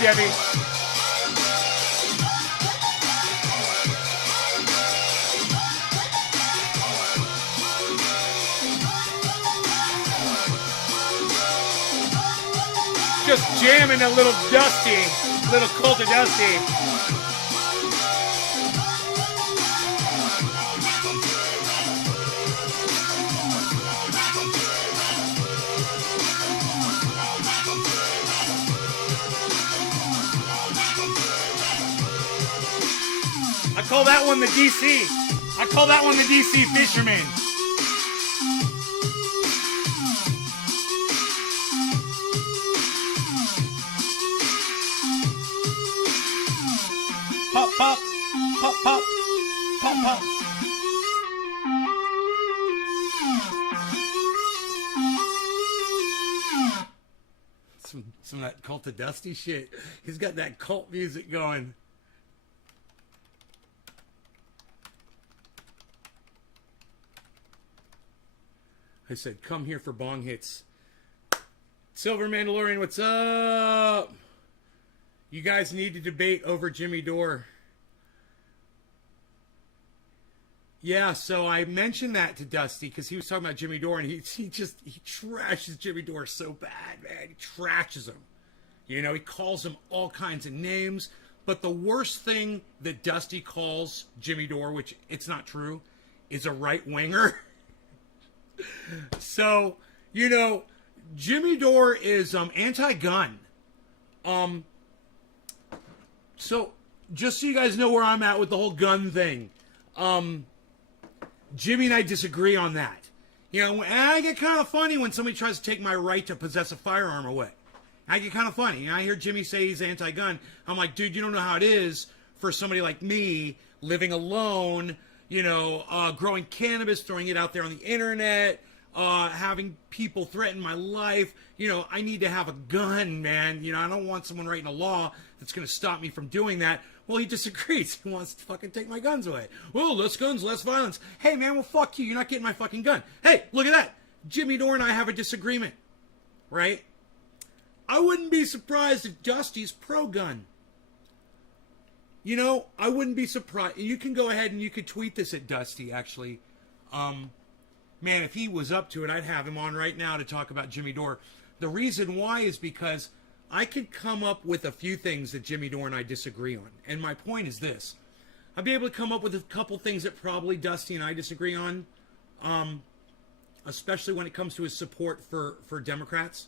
Debbie. Just jamming a little Dusty, little Cult of Dusty. I call that one the DC. I call that one the DC Fisherman. Pop, pop, pop, pop, pop, pop. Some of that Cult of Dusty shit. He's got that cult music going. I said, come here for bong hits. Silver Mandalorian, what's up? You guys need to debate over Jimmy Dore. Yeah, so I mentioned that to Dusty because he was talking about Jimmy Dore, and he trashes Jimmy Dore so bad, man. He trashes him. You know, he calls him all kinds of names. But the worst thing that Dusty calls Jimmy Dore, which it's not true, is a right-winger. So, you know, Jimmy Dore is anti-gun. So, just so you guys know where I'm at with the whole gun thing. Jimmy and I disagree on that. You know, and I get kind of funny when somebody tries to take my right to possess a firearm away. I get kind of funny. You know, I hear Jimmy say he's anti-gun. I'm like, dude, you don't know how it is for somebody like me living alone, you know, growing cannabis, throwing it out there on the internet, having people threaten my life. You know, I need to have a gun, man. You know, I don't want someone writing a law that's going to stop me from doing that. Well, he disagrees. He wants to fucking take my guns away. Well, less guns, less violence. Hey, man, well, fuck you. You're not getting my fucking gun. Hey, look at that. Jimmy Dore and I have a disagreement, right? I wouldn't be surprised if Dusty's pro-gun. You know, I wouldn't be surprised. You can go ahead and you could tweet this at Dusty, actually. Man, if he was up to it, I'd have him on right now to talk about Jimmy Dore. The reason why is because I could come up with a few things that Jimmy Dore and I disagree on. And my point is this. I'd be able to come up with a couple things that probably Dusty and I disagree on. Especially when it comes to his support for Democrats.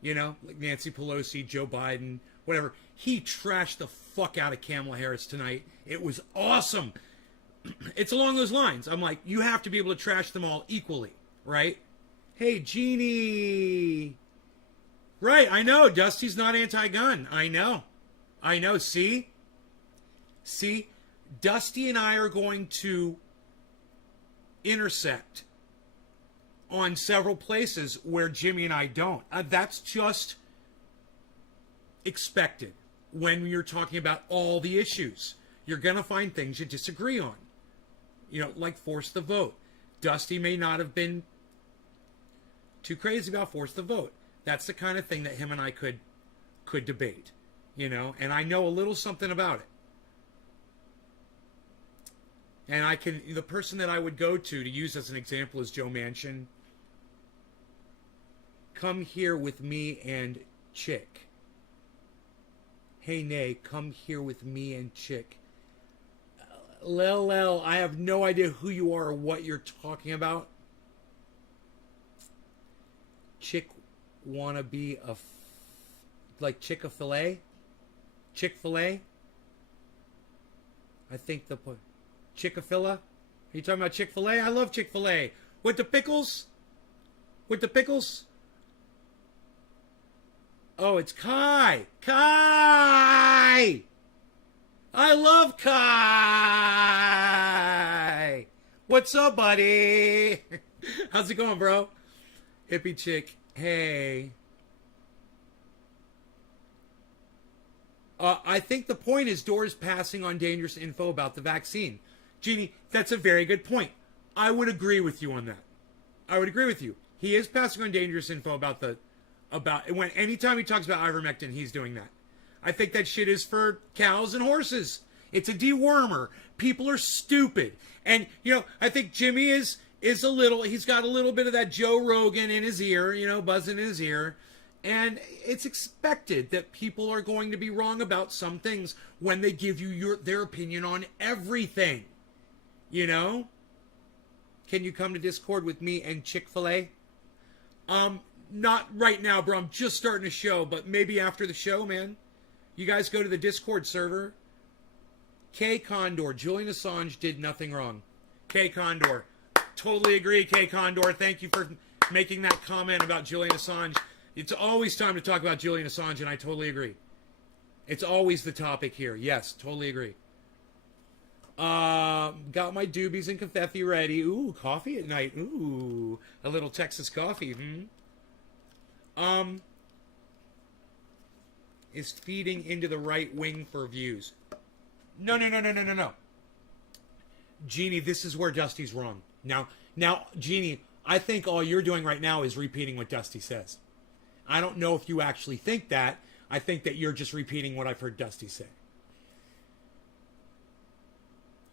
You know, like Nancy Pelosi, Joe Biden, whatever. He trashed the fuck out of Kamala Harris tonight. It was awesome. It's along those lines. I'm like, you have to be able to trash them all equally, right? Hey, Jeannie. Right, I know. Dusty's not anti-gun. I know. See? Dusty and I are going to intersect on several places where Jimmy and I don't. That's just expected when you're talking about all the issues. You're going to find things you disagree on. You know, like force the vote. Dusty may not have been too crazy about force the vote. That's the kind of thing that him and I could debate. You know, and I know a little something about it. And the person that I would go to use as an example is Joe Manchin. Come here with me and Chick. Hey, Nay, come here with me and Chick. Lel, I have no idea who you are or what you're talking about. Chick wanna be like Chick-a-filet? Chick-fil-A? I think the Chick-a-fila? Are you talking about Chick-fil-A? I love Chick-fil-A. With the pickles? Oh, it's Kai. Kai! I love Kai! What's up, buddy? How's it going, bro? Hippie chick. Hey. I think the point is Dore's passing on dangerous info about the vaccine. Jeannie, that's a very good point. I would agree with you on that. I would agree with you. He is passing on dangerous info about anytime he talks about ivermectin, he's doing that. I think that shit is for cows and horses. It's a dewormer. People are stupid. And, I think Jimmy is he's got a little bit of that Joe Rogan in his ear, buzzing in his ear. And it's expected that people are going to be wrong about some things when they give you their opinion on everything. Can you come to Discord with me and Chick-fil-A? Not right now, bro. I'm just starting a show, but maybe after the show, man. You guys go to the Discord server. K. Condor, Julian Assange did nothing wrong. K. Condor, totally agree, K. Condor. Thank you for making that comment about Julian Assange. It's always time to talk about Julian Assange, and I totally agree. It's always the topic here. Yes, totally agree. Got my doobies and confetti ready. Ooh, coffee at night. Ooh, a little Texas coffee. Is feeding into the right wing for views. No. Jeannie, this is where Dusty's wrong. Now, Jeannie, I think all you're doing right now is repeating what Dusty says. I don't know if you actually think that. I think that you're just repeating what I've heard Dusty say.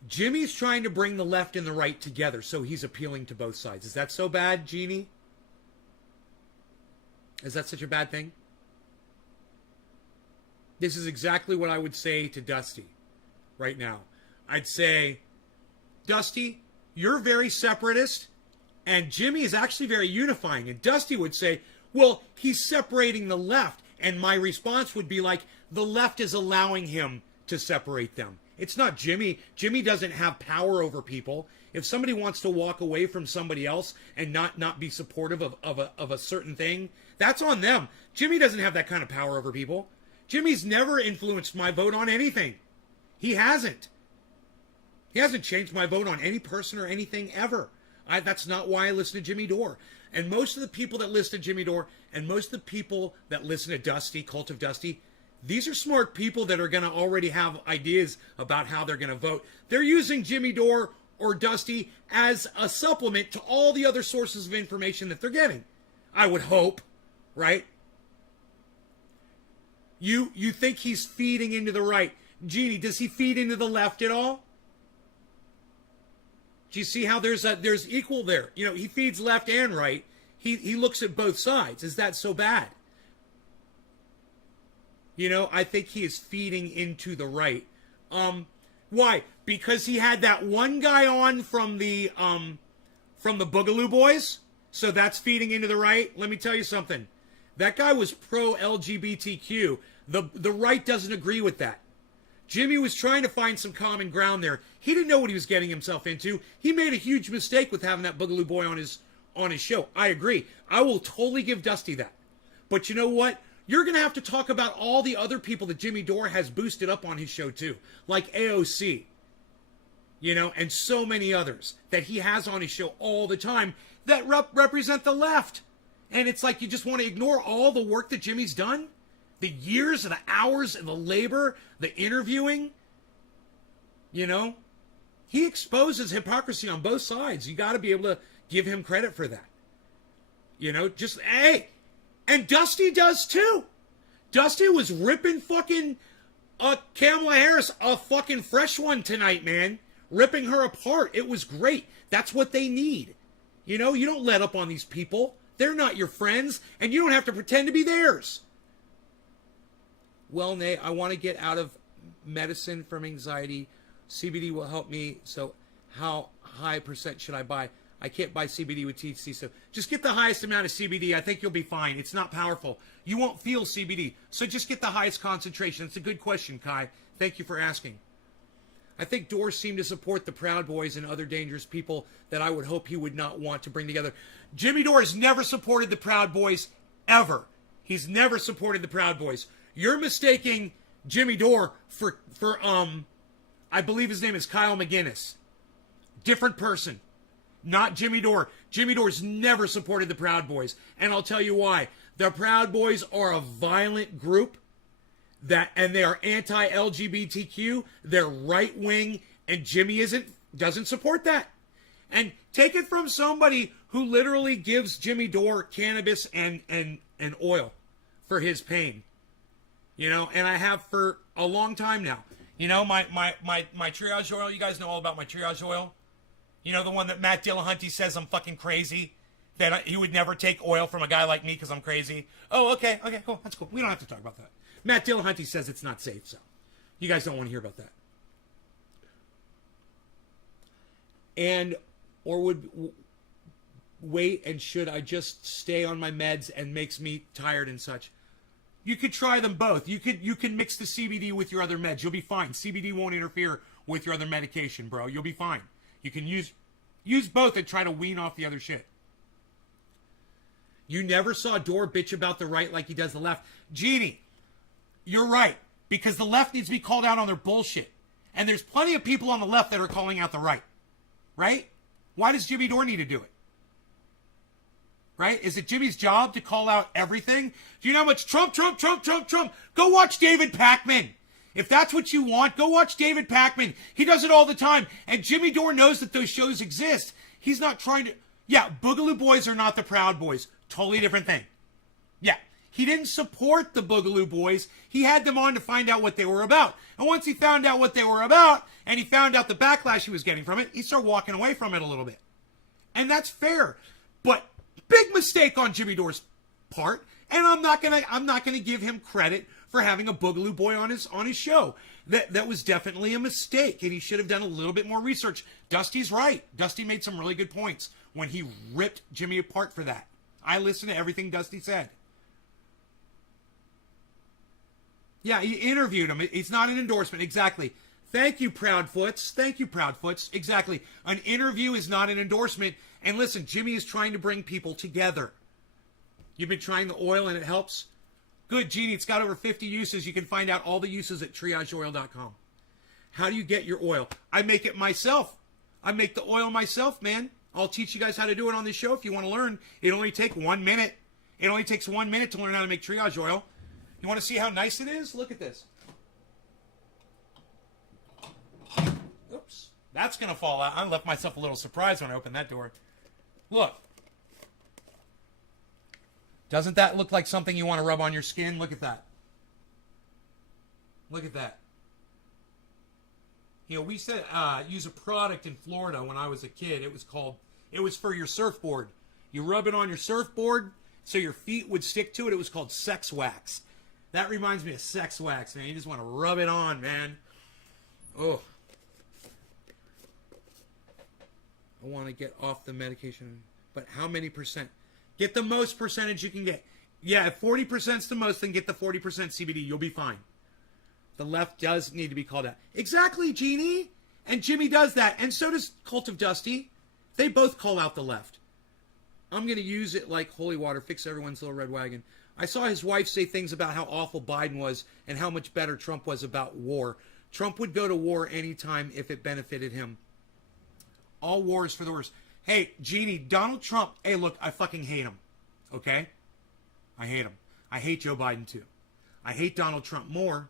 Jimmy's trying to bring the left and the right together, so he's appealing to both sides. Is that so bad, Jeannie? Is that such a bad thing? This is exactly what I would say to Dusty right now. I'd say, Dusty, you're very separatist, and Jimmy is actually very unifying. And Dusty would say, well, he's separating the left. And my response would be like, the left is allowing him to separate them. It's not Jimmy. Jimmy doesn't have power over people. If somebody wants to walk away from somebody else and not be supportive of a certain thing, that's on them. Jimmy doesn't have that kind of power over people. Jimmy's never influenced my vote on anything. He hasn't. He hasn't changed my vote on any person or anything ever. That's not why I listen to Jimmy Dore. And most of the people that listen to Jimmy Dore and most of the people that listen to Dusty, Cult of Dusty, these are smart people that are going to already have ideas about how they're going to vote. They're using Jimmy Dore or Dusty as a supplement to all the other sources of information that they're getting. I would hope, right? You think he's feeding into the right. Jeannie, does he feed into the left at all? Do you see how there's equal there? He feeds left and right. He looks at both sides. Is that so bad? I think he is feeding into the right. Why? Because he had that one guy on from the Boogaloo Boys. So that's feeding into the right. Let me tell you something. That guy was pro-LGBTQ. The right doesn't agree with that. Jimmy was trying to find some common ground there. He didn't know what he was getting himself into. He made a huge mistake with having that Boogaloo Boy on his show. I agree. I will totally give Dusty that. But you know what? You're going to have to talk about all the other people that Jimmy Dore has boosted up on his show too. Like AOC. And so many others that he has on his show all the time that represent the left. And it's like you just want to ignore all the work that Jimmy's done? The years and the hours and the labor, the interviewing. He exposes hypocrisy on both sides. You got to be able to give him credit for that. Hey. And Dusty does too. Dusty was ripping fucking Kamala Harris, a fucking fresh one tonight, man. Ripping her apart. It was great. That's what they need. You don't let up on these people. They're not your friends, and you don't have to pretend to be theirs. Well, Nay, I want to get out of medicine from anxiety. CBD will help me. So how high percent should I buy? I can't buy CBD with THC, so just get the highest amount of CBD. I think you'll be fine. It's not powerful. You won't feel CBD, so just get the highest concentration. It's a good question, Kai. Thank you for asking. I think Dore seemed to support the Proud Boys and other dangerous people that I would hope he would not want to bring together. Jimmy Dore has never supported the Proud Boys, ever. He's never supported the Proud Boys. You're mistaking Jimmy Dore for I believe his name is Kyle McGinnis. Different person. Not Jimmy Dore. Jimmy Dore's never supported the Proud Boys. And I'll tell you why. The Proud Boys are a violent group and they are anti-LGBTQ. They're right-wing, and Jimmy doesn't support that. And take it from somebody who literally gives Jimmy Dore cannabis and oil for his pain. You know, and I have for a long time now. You know, my triage oil, you guys know all about my triage oil. You know, the one that Matt Dillahunty says I'm fucking crazy. That he would never take oil from a guy like me because I'm crazy. Oh, okay, cool. That's cool. We don't have to talk about that. Matt Dillahunty says it's not safe, so you guys don't want to hear about that. And, or would wait and should I just stay on my meds and makes me tired and such? You could try them both. You can mix the CBD with your other meds. You'll be fine. CBD won't interfere with your other medication, bro. You'll be fine. You can use both and try to wean off the other shit. You never saw Dore bitch about the right like he does the left. Jeannie, you're right. Because the left needs to be called out on their bullshit. And there's plenty of people on the left that are calling out the right. Right? Why does Jimmy Dore need to do it? Right? Is it Jimmy's job to call out everything? Do you know how much Trump? Go watch David Pakman. If that's what you want, go watch David Pakman. He does it all the time. And Jimmy Dore knows that those shows exist. He's not trying to... Yeah, Boogaloo Boys are not the Proud Boys. Totally different thing. Yeah, he didn't support the Boogaloo Boys. He had them on to find out what they were about. And once he found out what they were about, and he found out the backlash he was getting from it, he started walking away from it a little bit. And that's fair. But big mistake on Jimmy Dore's part. And I'm not gonna give him credit for having a Boogaloo Boy on his show. That was definitely a mistake, and he should have done a little bit more research. Dusty's right. Dusty made some really good points when he ripped Jimmy apart for that. I listened to everything Dusty said. Yeah, he interviewed him. It's not an endorsement. Exactly. Thank you, Proudfoots. Thank you, Proudfoots. Exactly. An interview is not an endorsement. And listen, Jimmy is trying to bring people together. You've been trying the oil and it helps? Good, Jeannie. It's got over 50 uses. You can find out all the uses at triageoil.com. How do you get your oil? I make it myself. I make the oil myself, man. I'll teach you guys how to do it on this show if you want to learn. It only takes 1 minute. It only takes 1 minute to learn how to make triage oil. You want to see how nice it is? Look at this. Oops. That's going to fall out. I left myself a little surprise when I opened that door. Look. Doesn't that look like something you want to rub on your skin? Look at that. Look at that. You know, we said use a product in Florida when I was a kid. It was for your surfboard. You rub it on your surfboard so your feet would stick to it. It was called sex wax. That reminds me of sex wax, man. You just want to rub it on, man. Oh. I want to get off the medication. But how many percent? Get the most percentage you can get. Yeah, if 40% is the most, then get the 40% CBD. You'll be fine. The left does need to be called out. Exactly, Jeannie. And Jimmy does that. And so does Cult of Dusty. They both call out the left. I'm going to use it like holy water, fix everyone's little red wagon. I saw his wife say things about how awful Biden was and how much better Trump was about war. Trump would go to war anytime if it benefited him. All wars for the worst. Hey, Jeannie, Donald Trump, hey, look, I fucking hate him. Okay? I hate him. I hate Joe Biden too. I hate Donald Trump more,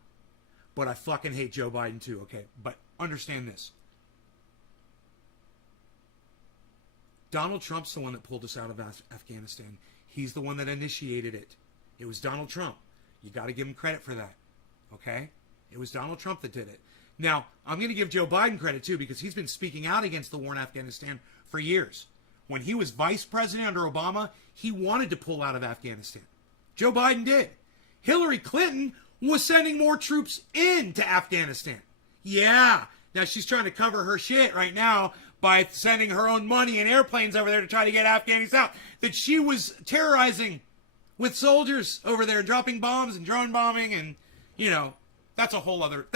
but I fucking hate Joe Biden too, okay? But understand this. Donald Trump's the one that pulled us out of Afghanistan. He's the one that initiated it. It was Donald Trump. You got to give him credit for that, okay? It was Donald Trump that did it. Now, I'm going to give Joe Biden credit too because he's been speaking out against the war in Afghanistan for years. When he was vice president under Obama, he wanted to pull out of Afghanistan. Joe Biden did. Hillary Clinton was sending more troops into Afghanistan. Yeah. Now she's trying to cover her shit right now by sending her own money and airplanes over there to try to get Afghanis out. That she was terrorizing with soldiers over there, dropping bombs and drone bombing, and you know, that's a whole other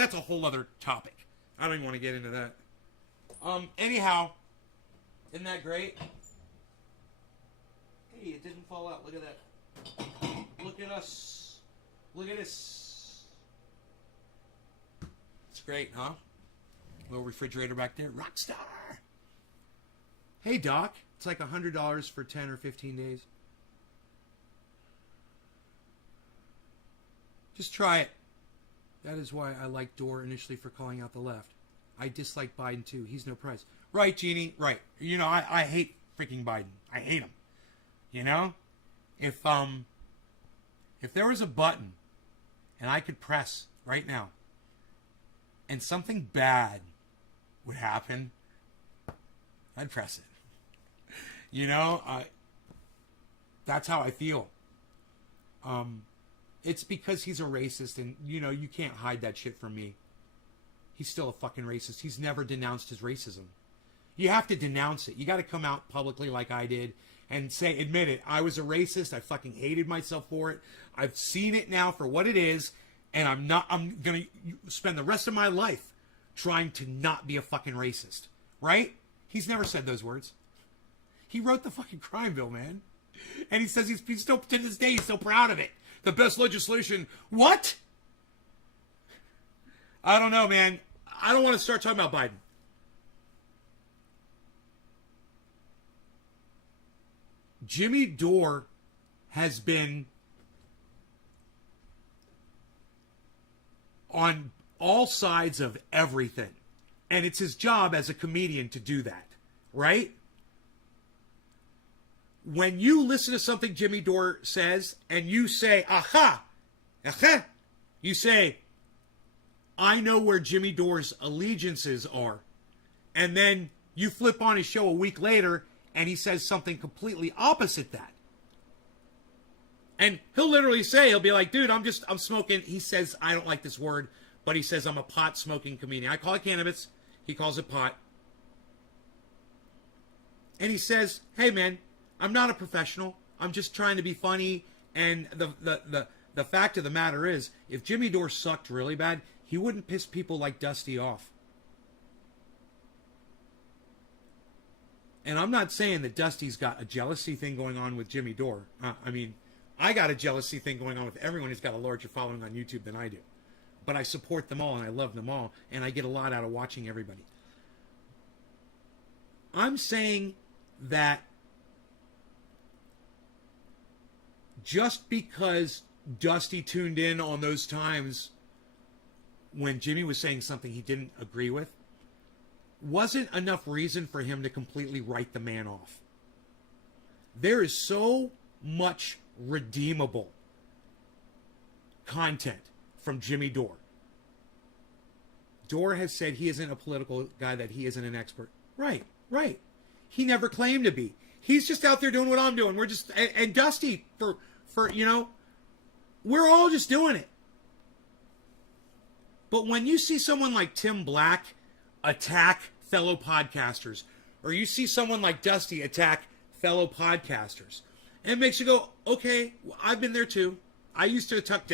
topic. I don't even want to get into that. Anyhow, isn't that great? Hey, it didn't fall out. Look at that. Look at us. Look at this. It's great, huh? Little refrigerator back there. Rockstar. Hey, Doc. It's like $100 for 10 or 15 days. Just try it. That is why I like Dore initially for calling out the left. I dislike Biden too. He's no prize. Right, Jeannie? Right. You know, I hate freaking Biden. I hate him. You know? If there was a button and I could press right now, and something bad would happen, I'd press it. You know, that's how I feel. It's because he's a racist, and, you know, you can't hide that shit from me. He's still a fucking racist. He's never denounced his racism. You have to denounce it. You got to come out publicly like I did and say, admit it. I was a racist. I fucking hated myself for it. I've seen it now for what it is, and I'm going to spend the rest of my life trying to not be a fucking racist. Right? He's never said those words. He wrote the fucking crime bill, man. And he says he's still, to this day, he's so proud of it. The best legislation. What? I don't know, man. I don't want to start talking about Biden. Jimmy Dore has been on all sides of everything. And it's his job as a comedian to do that, right? When you listen to something Jimmy Dore says and you say, aha, you say, I know where Jimmy Dore's allegiances are. And then you flip on his show a week later and he says something completely opposite that. And he'll literally say, he'll be like, dude, I'm smoking. He says, I don't like this word, but he says I'm a pot smoking comedian. I call it cannabis. He calls it pot. And he says, hey man, I'm not a professional. I'm just trying to be funny. And the fact of the matter is, if Jimmy Dore sucked really bad, he wouldn't piss people like Dusty off. And I'm not saying that Dusty's got a jealousy thing going on with Jimmy Dore. I mean, I got a jealousy thing going on with everyone who's got a larger following on YouTube than I do. But I support them all and I love them all. And I get a lot out of watching everybody. I'm saying that just because Dusty tuned in on those times when Jimmy was saying something he didn't agree with wasn't enough reason for him to completely write the man off. There is so much redeemable content from Jimmy Dore. Dore has said he isn't a political guy, that he isn't an expert. Right. He never claimed to be. He's just out there doing what I'm doing. We're just, and Dusty, for you know, we're all just doing it. But when you see someone like Tim Black attack fellow podcasters, or you see someone like Dusty attack fellow podcasters, it makes you go, okay, well, I've been there too. I used to attack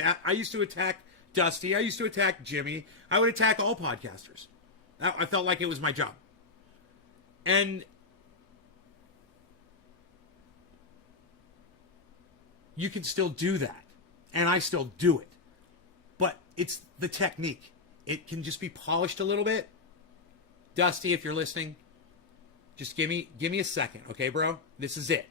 Dusty. I used to attack Jimmy. I would attack all podcasters. I felt like it was my job. And you can still do that. And I still do it. But it's the technique. It can just be polished a little bit. Dusty, if you're listening, just give me a second, okay, bro? This is it.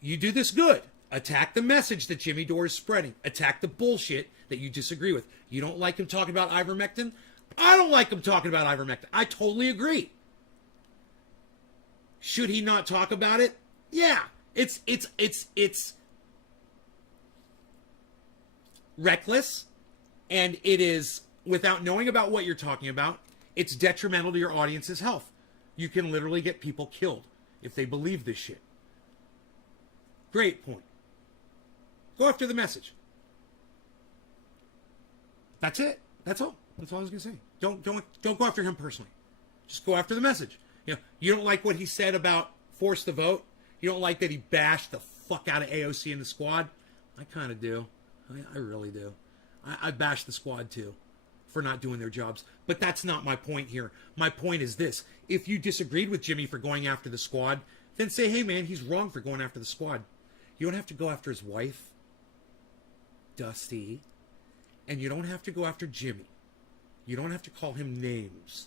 You do this good. Attack the message that Jimmy Dore is spreading. Attack the bullshit that you disagree with. You don't like him talking about ivermectin? I don't like him talking about ivermectin. I totally agree. Should he not talk about it? Yeah. It's reckless, and it is, without knowing about what you're talking about, it's detrimental to your audience's health. You can literally get people killed if they believe this shit. Great point. Go after the message. That's it. That's all. That's all I was gonna say. Don't go after him personally. Just go after the message. You know, you don't like what he said about force the vote. You don't like that he bashed the fuck out of AOC and the squad. I kind of do. I really do. I bash the squad too for not doing their jobs. But that's not my point here. My point is this. If you disagreed with Jimmy for going after the squad, then say, hey man, he's wrong for going after the squad. You don't have to go after his wife, Dusty, and you don't have to go after Jimmy. You don't have to call him names.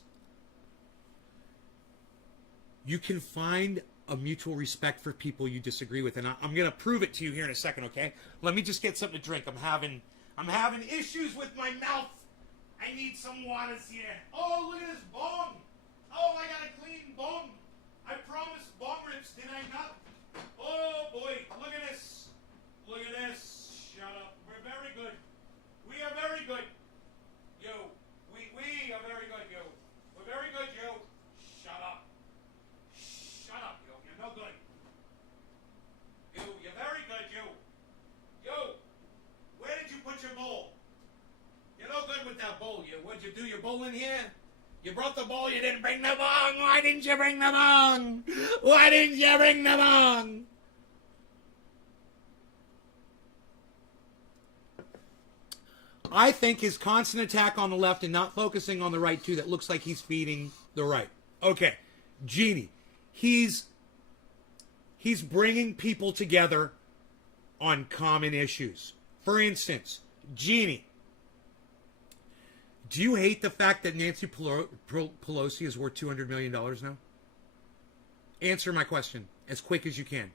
You can find a mutual respect for people you disagree with, and I'm going to prove it to you here in a second, okay? Let me just get something to drink. I'm having issues with my mouth. I need some waters here. Oh, look at this bong. Oh, I got a clean bong. I promised bong rips, did I not? Oh boy, look at this. Look at this. Shut up. We're very good. We are very good. You. We are very good, you. We're very good, you. Shut up. Shut up, you. You're no good. You're very good, you. You. Where did you put your bowl? You're no good with that bowl, you. What'd you do? Your bowl in here? You brought the bowl, you didn't bring the bong. Why didn't you bring the bong? Why didn't you bring the bong? I think his constant attack on the left and not focusing on the right, too, that looks like he's feeding the right. Okay, Genie. He's bringing people together on common issues. For instance, Genie. Do you hate the fact that Nancy Pelosi is worth $200 million now? Answer my question as quick as you can.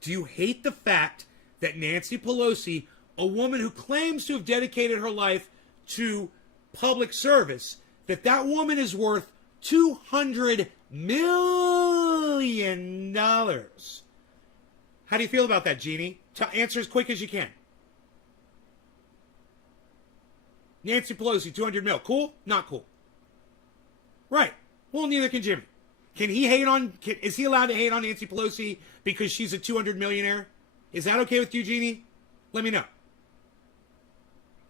Do you hate the fact that Nancy Pelosi, a woman who claims to have dedicated her life to public service, that woman is worth $200 million? How do you feel about that, Genie? Answer as quick as you can. Nancy Pelosi, 200 mil. Cool? Not cool. Right. Well, neither can Jimmy. Can he hate on... is he allowed to hate on Nancy Pelosi because she's a 200 millionaire? Is that okay with you, Genie? Let me know.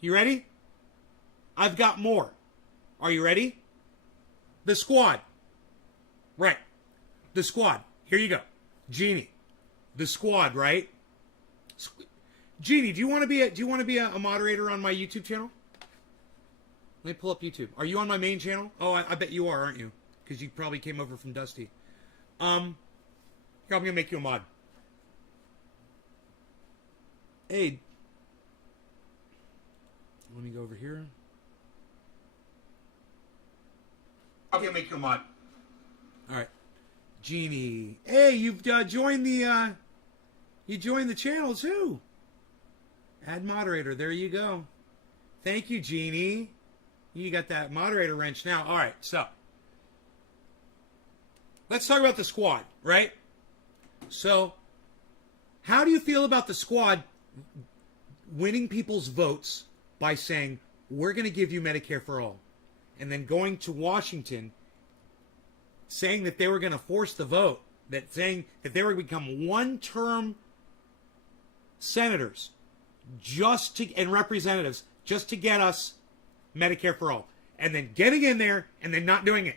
You ready? I've got more. Are you ready? The squad. Right. The squad. Here you go. Genie. The squad, right? Genie, do you want to be a moderator on my YouTube channel? Let me pull up YouTube. Are you on my main channel? Oh, I bet you are, aren't you? Because you probably came over from Dusty. Here, I'm going to make you a mod. Hey. Let me go over here. I'm going to make you a mod. All right. Genie. Hey, you've joined the... you joined the channel, too. Add moderator. There you go. Thank you, Genie. You got that moderator wrench now. All right, so let's talk about the squad, right? So how do you feel about the squad winning people's votes by saying, we're going to give you Medicare for all, and then going to Washington saying that they were going to force the vote, saying that they were going to become one-term senators and representatives just to get us Medicare for all, and then getting in there and then not doing it?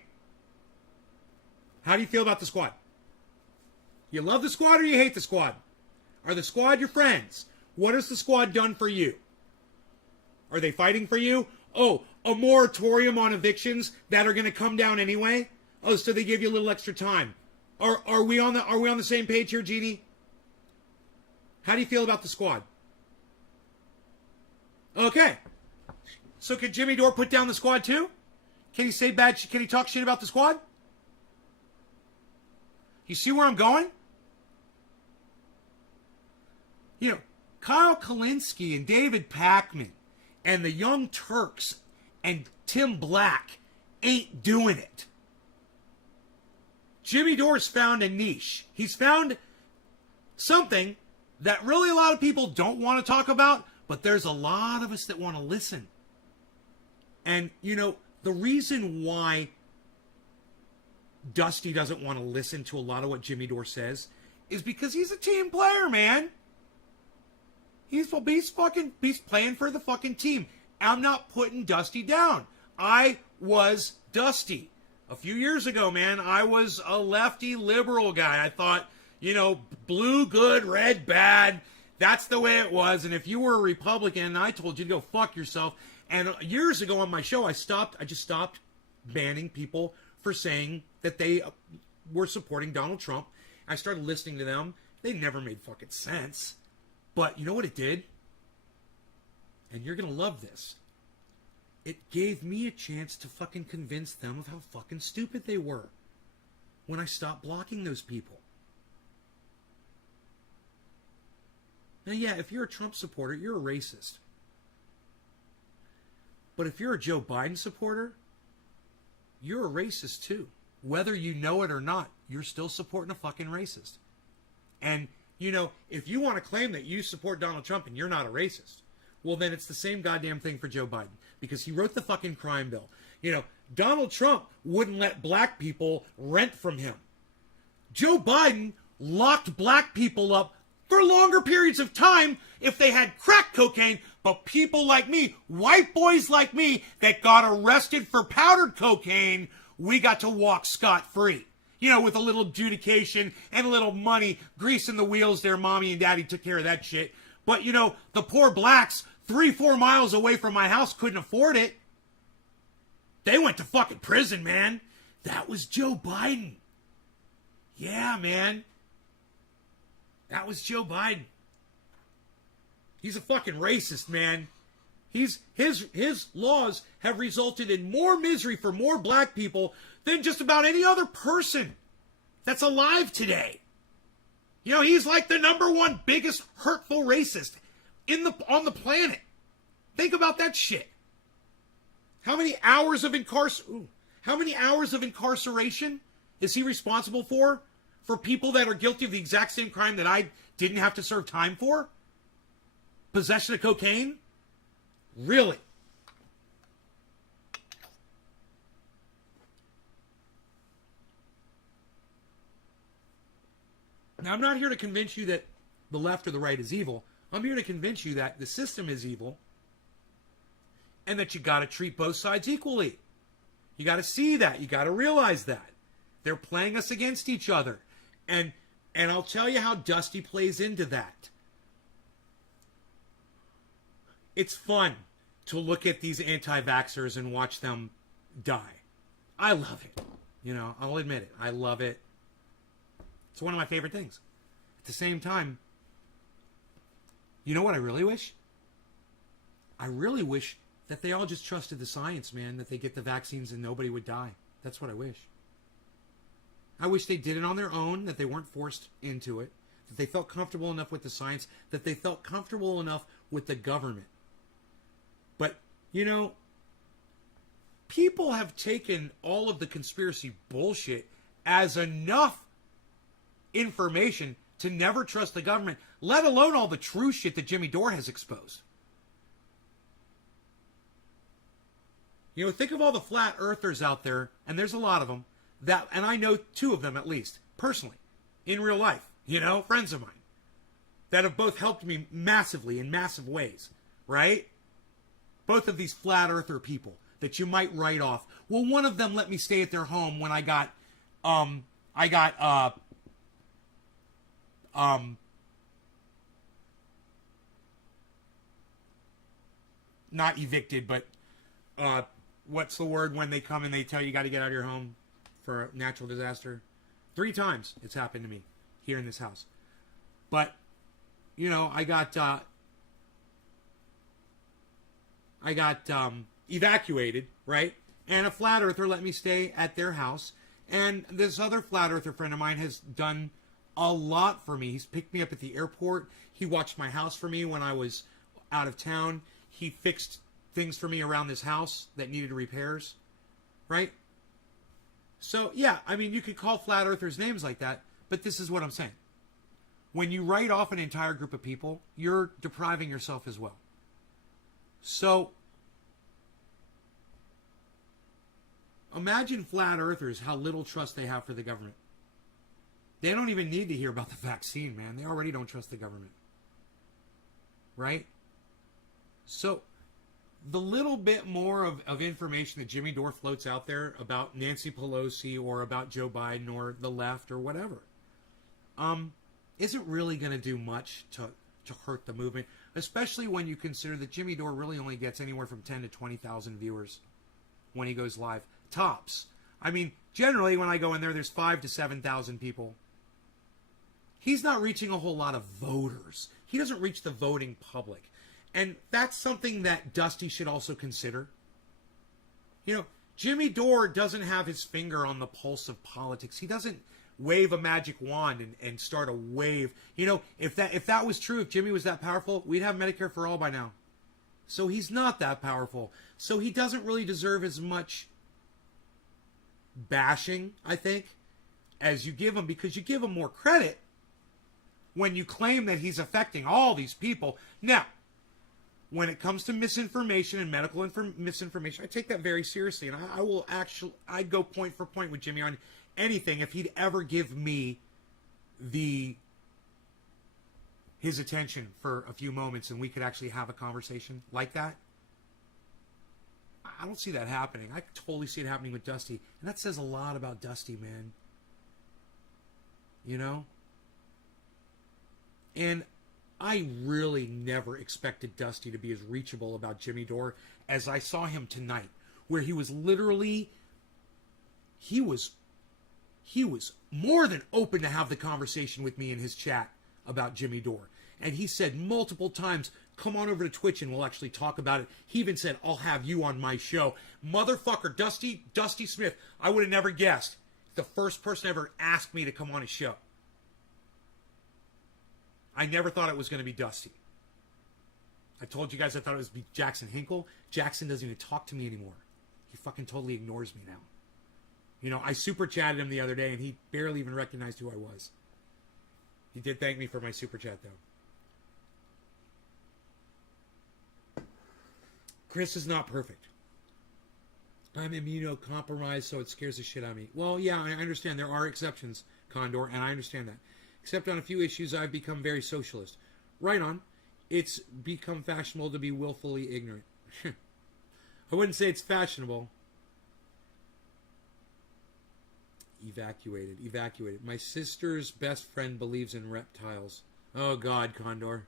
How do you feel about the squad? You love the squad or you hate the squad? Are the squad your friends? What has the squad done for you? Are they fighting for you? Oh, a moratorium on evictions that are going to come down anyway? Oh, so they give you a little extra time. Are we on the same page here, Genie? How do you feel about the squad? Okay. So can Jimmy Dore put down the squad too? Can he say bad? Can he talk shit about the squad? You see where I'm going? You know, Kyle Kalinske and David Pakman and the Young Turks and Tim Black ain't doing it. Jimmy Dore's found a niche. He's found something that really a lot of people don't want to talk about, but there's a lot of us that want to listen. And, you know, the reason why Dusty doesn't want to listen to a lot of what Jimmy Dore says is because he's a team player, man. He's playing for the fucking team. I'm not putting Dusty down. I was Dusty. A few years ago, man, I was a lefty liberal guy. I thought, you know, blue good, red bad. That's the way it was. And if you were a Republican, I told you to go fuck yourself. And years ago on my show, I just stopped banning people for saying that they were supporting Donald Trump. I started listening to them. They never made fucking sense. But you know what it did? And you're going to love this. It gave me a chance to fucking convince them of how fucking stupid they were when I stopped blocking those people. Now, yeah, if you're a Trump supporter, you're a racist. But if you're a Joe Biden supporter, you're a racist too. Whether you know it or not, you're still supporting a fucking racist. And, you know, if you want to claim that you support Donald Trump and you're not a racist, Well, then it's the same goddamn thing for Joe Biden, because he wrote the fucking crime bill. You know, Donald Trump wouldn't let black people rent from him. Joe Biden locked black people up for longer periods of time if they had crack cocaine, but people like me, white boys like me, that got arrested for powdered cocaine, we got to walk scot-free. You know, with a little adjudication and a little money, greasing the wheels there, mommy and daddy took care of that shit. But, you know, the poor blacks 3-4 miles away from my house couldn't afford it. They went to fucking prison, man. That was Joe Biden. Yeah, man. That was Joe Biden. He's a fucking racist, man. His laws have resulted in more misery for more black people than just about any other person that's alive today. You know, he's like the number 1 biggest hurtful racist on the planet. Think about that shit. How many hours of incarceration is he responsible for people that are guilty of the exact same crime that I didn't have to serve time for? Possession of cocaine? Really? Now, I'm not here to convince you that the left or the right is evil. I'm here to convince you that the system is evil and that you got to treat both sides equally. You got to see that. You got to realize that. They're playing us against each other. And I'll tell you how Dusty plays into that. It's fun to look at these anti-vaxxers and watch them die. I love it. You know, I'll admit it. I love it. It's one of my favorite things. At the same time, you know what I really wish? I really wish that they all just trusted the science, man, that they get the vaccines and nobody would die. That's what I wish. I wish they did it on their own, that they weren't forced into it, that they felt comfortable enough with the science, that they felt comfortable enough with the government. But, you know, people have taken all of the conspiracy bullshit as enough information to never trust the government, let alone all the true shit that Jimmy Dore has exposed. You know, think of all the flat earthers out there, and there's a lot of them, that, and I know 2 of them at least, personally, in real life, you know, friends of mine, that have both helped me massively in massive ways, right? Both of these flat earther people that you might write off. Well, one of them let me stay at their home when I got not evicted, but what's the word when they come and they tell you got to get out of your home for a natural disaster? 3 times it's happened to me here in this house. But, you know, I got evacuated, right? And a flat earther let me stay at their house. And this other flat earther friend of mine has done a lot for me. He's picked me up at the airport. He watched my house for me when I was out of town. He fixed things for me around this house that needed repairs, right? So, yeah, I mean, you could call flat earthers names like that, but this is what I'm saying. When you write off an entire group of people, you're depriving yourself as well. So, imagine flat earthers, how little trust they have for the government. They don't even need to hear about the vaccine, man. They already don't trust the government. Right? So, the little bit more of information that Jimmy Dore floats out there about Nancy Pelosi or about Joe Biden or the left or whatever, isn't really going to do much to hurt the movement, especially when you consider that Jimmy Dore really only gets anywhere from 10 to 20,000 viewers when he goes live. Tops. I mean, generally when I go in there, there's 5,000 to 7,000 people. He's not reaching a whole lot of voters. He doesn't reach the voting public. And that's something that Dusty should also consider. You know, Jimmy Dore doesn't have his finger on the pulse of politics. He doesn't wave a magic wand and start a wave. You know, if that was true, if Jimmy was that powerful, we'd have Medicare for all by now. So he's not that powerful. So he doesn't really deserve as much bashing, I think, as you give him, because you give him more credit when you claim that he's affecting all these people. Now, when it comes to misinformation and medical misinformation, I take that very seriously, and I'd go point for point with Jimmy on anything if he'd ever give me his attention for a few moments and we could actually have a conversation like that. I don't see that happening. I totally see it happening with Dusty, and that says a lot about Dusty, man. You know? And I really never expected Dusty to be as reachable about Jimmy Dore as I saw him tonight, where he was literally, he was more than open to have the conversation with me in his chat about Jimmy Dore. And he said multiple times, come on over to Twitch and we'll actually talk about it. He even said, I'll have you on my show. Motherfucker, Dusty Smith, I would have never guessed. The first person ever asked me to come on his show. I never thought it was going to be Dusty. I told you guys I thought it was be Jackson Hinkle. Jackson doesn't even talk to me anymore. He fucking totally ignores me now. You know, I super chatted him the other day and he barely even recognized who I was. He did thank me for my super chat though. Chris is not perfect. I'm immunocompromised, so it scares the shit out of me. Well, yeah, I understand there are exceptions, Condor, and I understand that. Except on a few issues, I've become very socialist. Right on. It's become fashionable to be willfully ignorant. I wouldn't say it's fashionable. Evacuated. My sister's best friend believes in reptiles. Oh, God, Condor.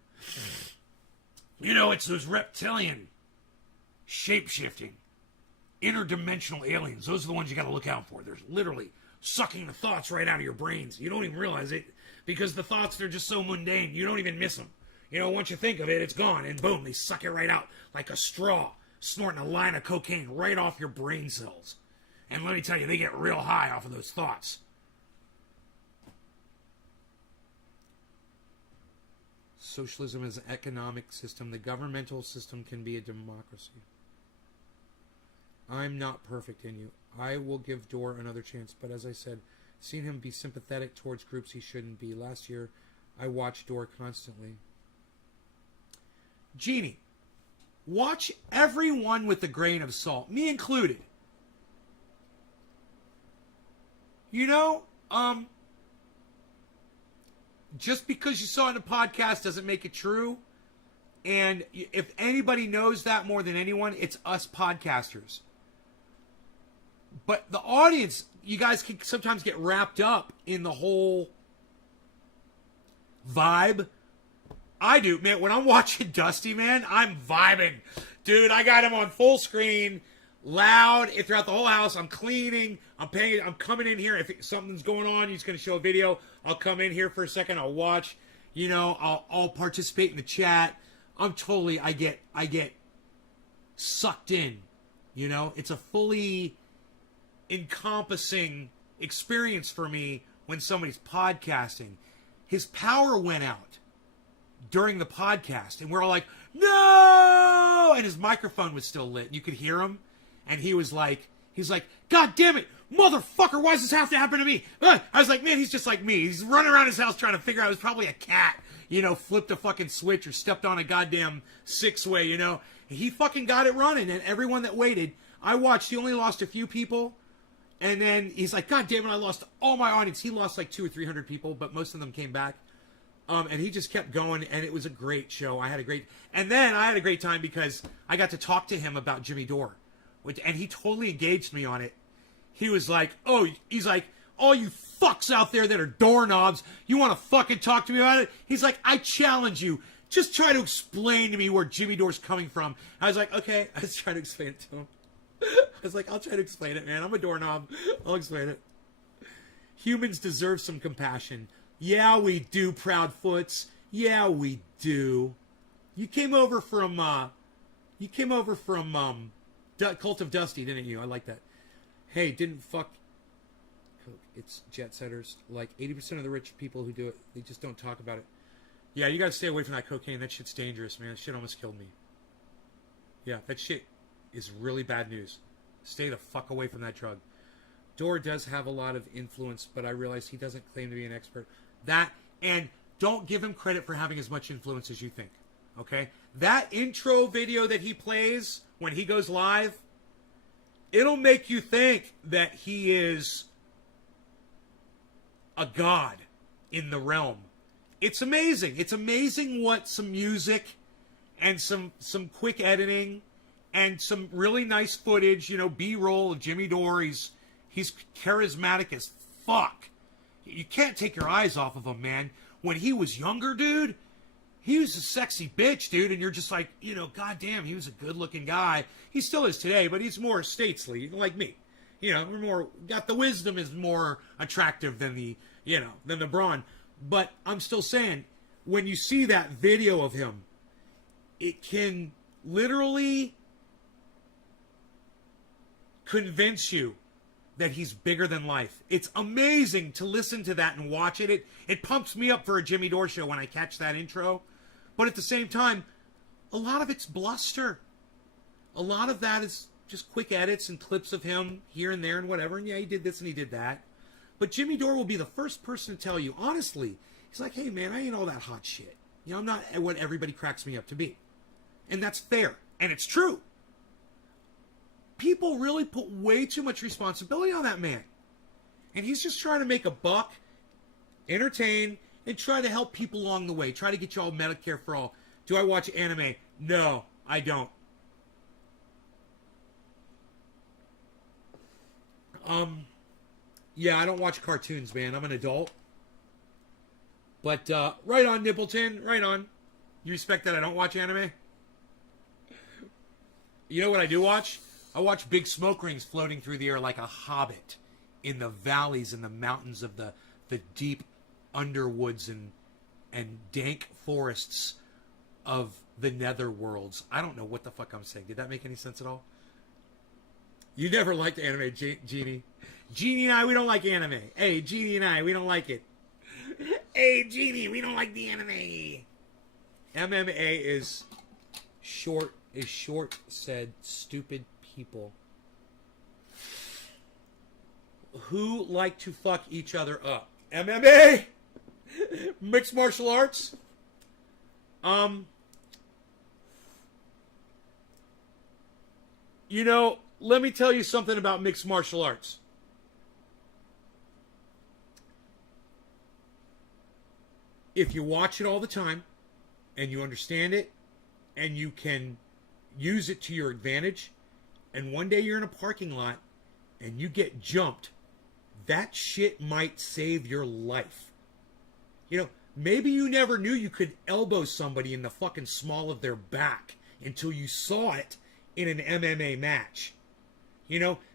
You know, it's those reptilian, shape-shifting, interdimensional aliens. Those are the ones you got to look out for. They're literally sucking the thoughts right out of your brains. You don't even realize it because the thoughts, they're just so mundane. You don't even miss them. You know, once you think of it, it's gone. And boom, they suck it right out like a straw, snorting a line of cocaine right off your brain cells. And let me tell you, they get real high off of those thoughts. Socialism is an economic system. The governmental system can be a democracy. I'm not perfect in you. I will give Dore another chance, but as I said, seen him be sympathetic towards groups he shouldn't be. Last year, I watched Dore constantly. Jeannie, watch everyone with a grain of salt, me included. You know, just because you saw it in a podcast doesn't make it true. And if anybody knows that more than anyone, it's us podcasters. But the audience, you guys can sometimes get wrapped up in the whole vibe. I do, man. When I'm watching Dusty, man, I'm vibing. Dude, I got him on full screen, loud, throughout the whole house. I'm cleaning. I'm coming in here. If something's going on, he's going to show a video. I'll come in here for a second. I'll watch. You know, I'll participate in the chat. I get sucked in. You know, it's a fully encompassing experience for me when somebody's podcasting. His power went out during the podcast, and we're all like, no! And his microphone was still lit. You could hear him, and he's like, God damn it, motherfucker, why does this have to happen to me? I was like, man, he's just like me. He's running around his house trying to figure out, it was probably a cat, you know, flipped a fucking switch or stepped on a goddamn six-way, you know. He fucking got it running, and everyone that waited, I watched, he only lost a few people, and then he's like, God damn it, I lost all my audience. He lost like 200 or 300 people, but most of them came back. And he just kept going, and it was a great show. And then I had a great time because I got to talk to him about Jimmy Dore, and he totally engaged me on it. He was like, all you fucks out there that are doorknobs, you want to fucking talk to me about it? He's like, I challenge you. Just try to explain to me where Jimmy Dore's coming from. I was like, okay. I was trying to explain it to him. I was like, I'll try to explain it, man. I'm a doorknob. I'll explain it. Humans deserve some compassion. Yeah, we do, Proudfoots. Yeah, we do. You came over from Cult of Dusty, didn't you? I like that. Hey, didn't fuck Coke. It's jet setters. Like 80% of the rich people who do it, they just don't talk about it. Yeah, you gotta stay away from that cocaine. That shit's dangerous, man. That shit almost killed me. Yeah, that shit is really bad news. Stay the fuck away from that drug. Dore does have a lot of influence, but I realize he doesn't claim to be an expert. That, and don't give him credit for having as much influence as you think. Okay? That intro video that he plays when he goes live, it'll make you think that he is a god in the realm. It's amazing. It's amazing what some music and some quick editing and some really nice footage, B-roll of Jimmy Dore. He's charismatic as fuck. You can't take your eyes off of him, man. When he was younger, dude, he was a sexy bitch, dude, and you're just like, goddamn, he was a good-looking guy. He still is today, but he's more stately, like me. We're more, got the wisdom is more attractive than the brawn. But I'm still saying, when you see that video of him, it can literally convince you that he's bigger than life. It's amazing to listen to that and watch it. It pumps me up for a Jimmy Dore show when I catch that intro. But at the same time, a lot of it's bluster. A lot of that is just quick edits and clips of him here and there and whatever. And yeah, he did this and he did that. But Jimmy Dore will be the first person to tell you, honestly, he's like, hey, man, I ain't all that hot shit. I'm not what everybody cracks me up to be. And that's fair. And it's true. People really put way too much responsibility on that man. And he's just trying to make a buck, entertain, and try to help people along the way. Try to get you all Medicare for all. Do I watch anime? No, I don't. Yeah, I don't watch cartoons, man. I'm an adult. But, right on, Nippleton. Right on. You respect that I don't watch anime? You know what I do watch? I watch big smoke rings floating through the air like a hobbit in the valleys and the mountains of the deep underwoods and dank forests of the netherworlds. I don't know what the fuck I'm saying. Did that make any sense at all? You never liked anime, Jeannie. Jeannie and I, we don't like anime. Hey, Jeannie and I, we don't like it. Hey, Jeannie, we don't like the anime. MMA is short said stupid people who like to fuck each other up. MMA? Mixed martial arts? Let me tell you something about mixed martial arts. If you watch it all the time and you understand it and you can use it to your advantage, and one day you're in a parking lot and you get jumped, that shit might save your life. Maybe you never knew you could elbow somebody in the fucking small of their back until you saw it in an MMA match.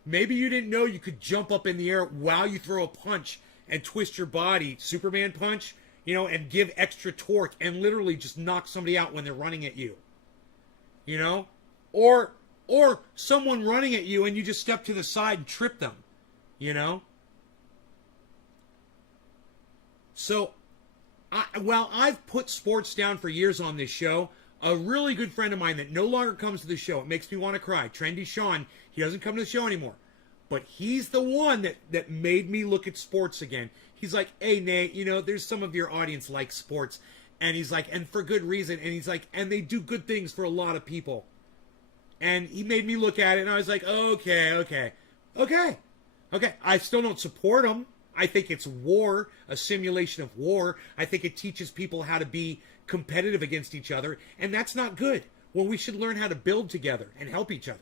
Maybe you didn't know you could jump up in the air while you throw a punch and twist your body, Superman punch, and give extra torque and literally just knock somebody out when they're running at you. Or someone running at you and you just step to the side and trip them. So, while I've put sports down for years on this show, a really good friend of mine that no longer comes to the show, it makes me want to cry, Trendy Sean, he doesn't come to the show anymore. But he's the one that made me look at sports again. He's like, hey, Nate, there's some of your audience like sports. And he's like, and for good reason. And he's like, and they do good things for a lot of people. And he made me look at it, and I was like, okay. I still don't support them. I think it's war, a simulation of war. I think it teaches people how to be competitive against each other, and that's not good. Well, we should learn how to build together and help each other.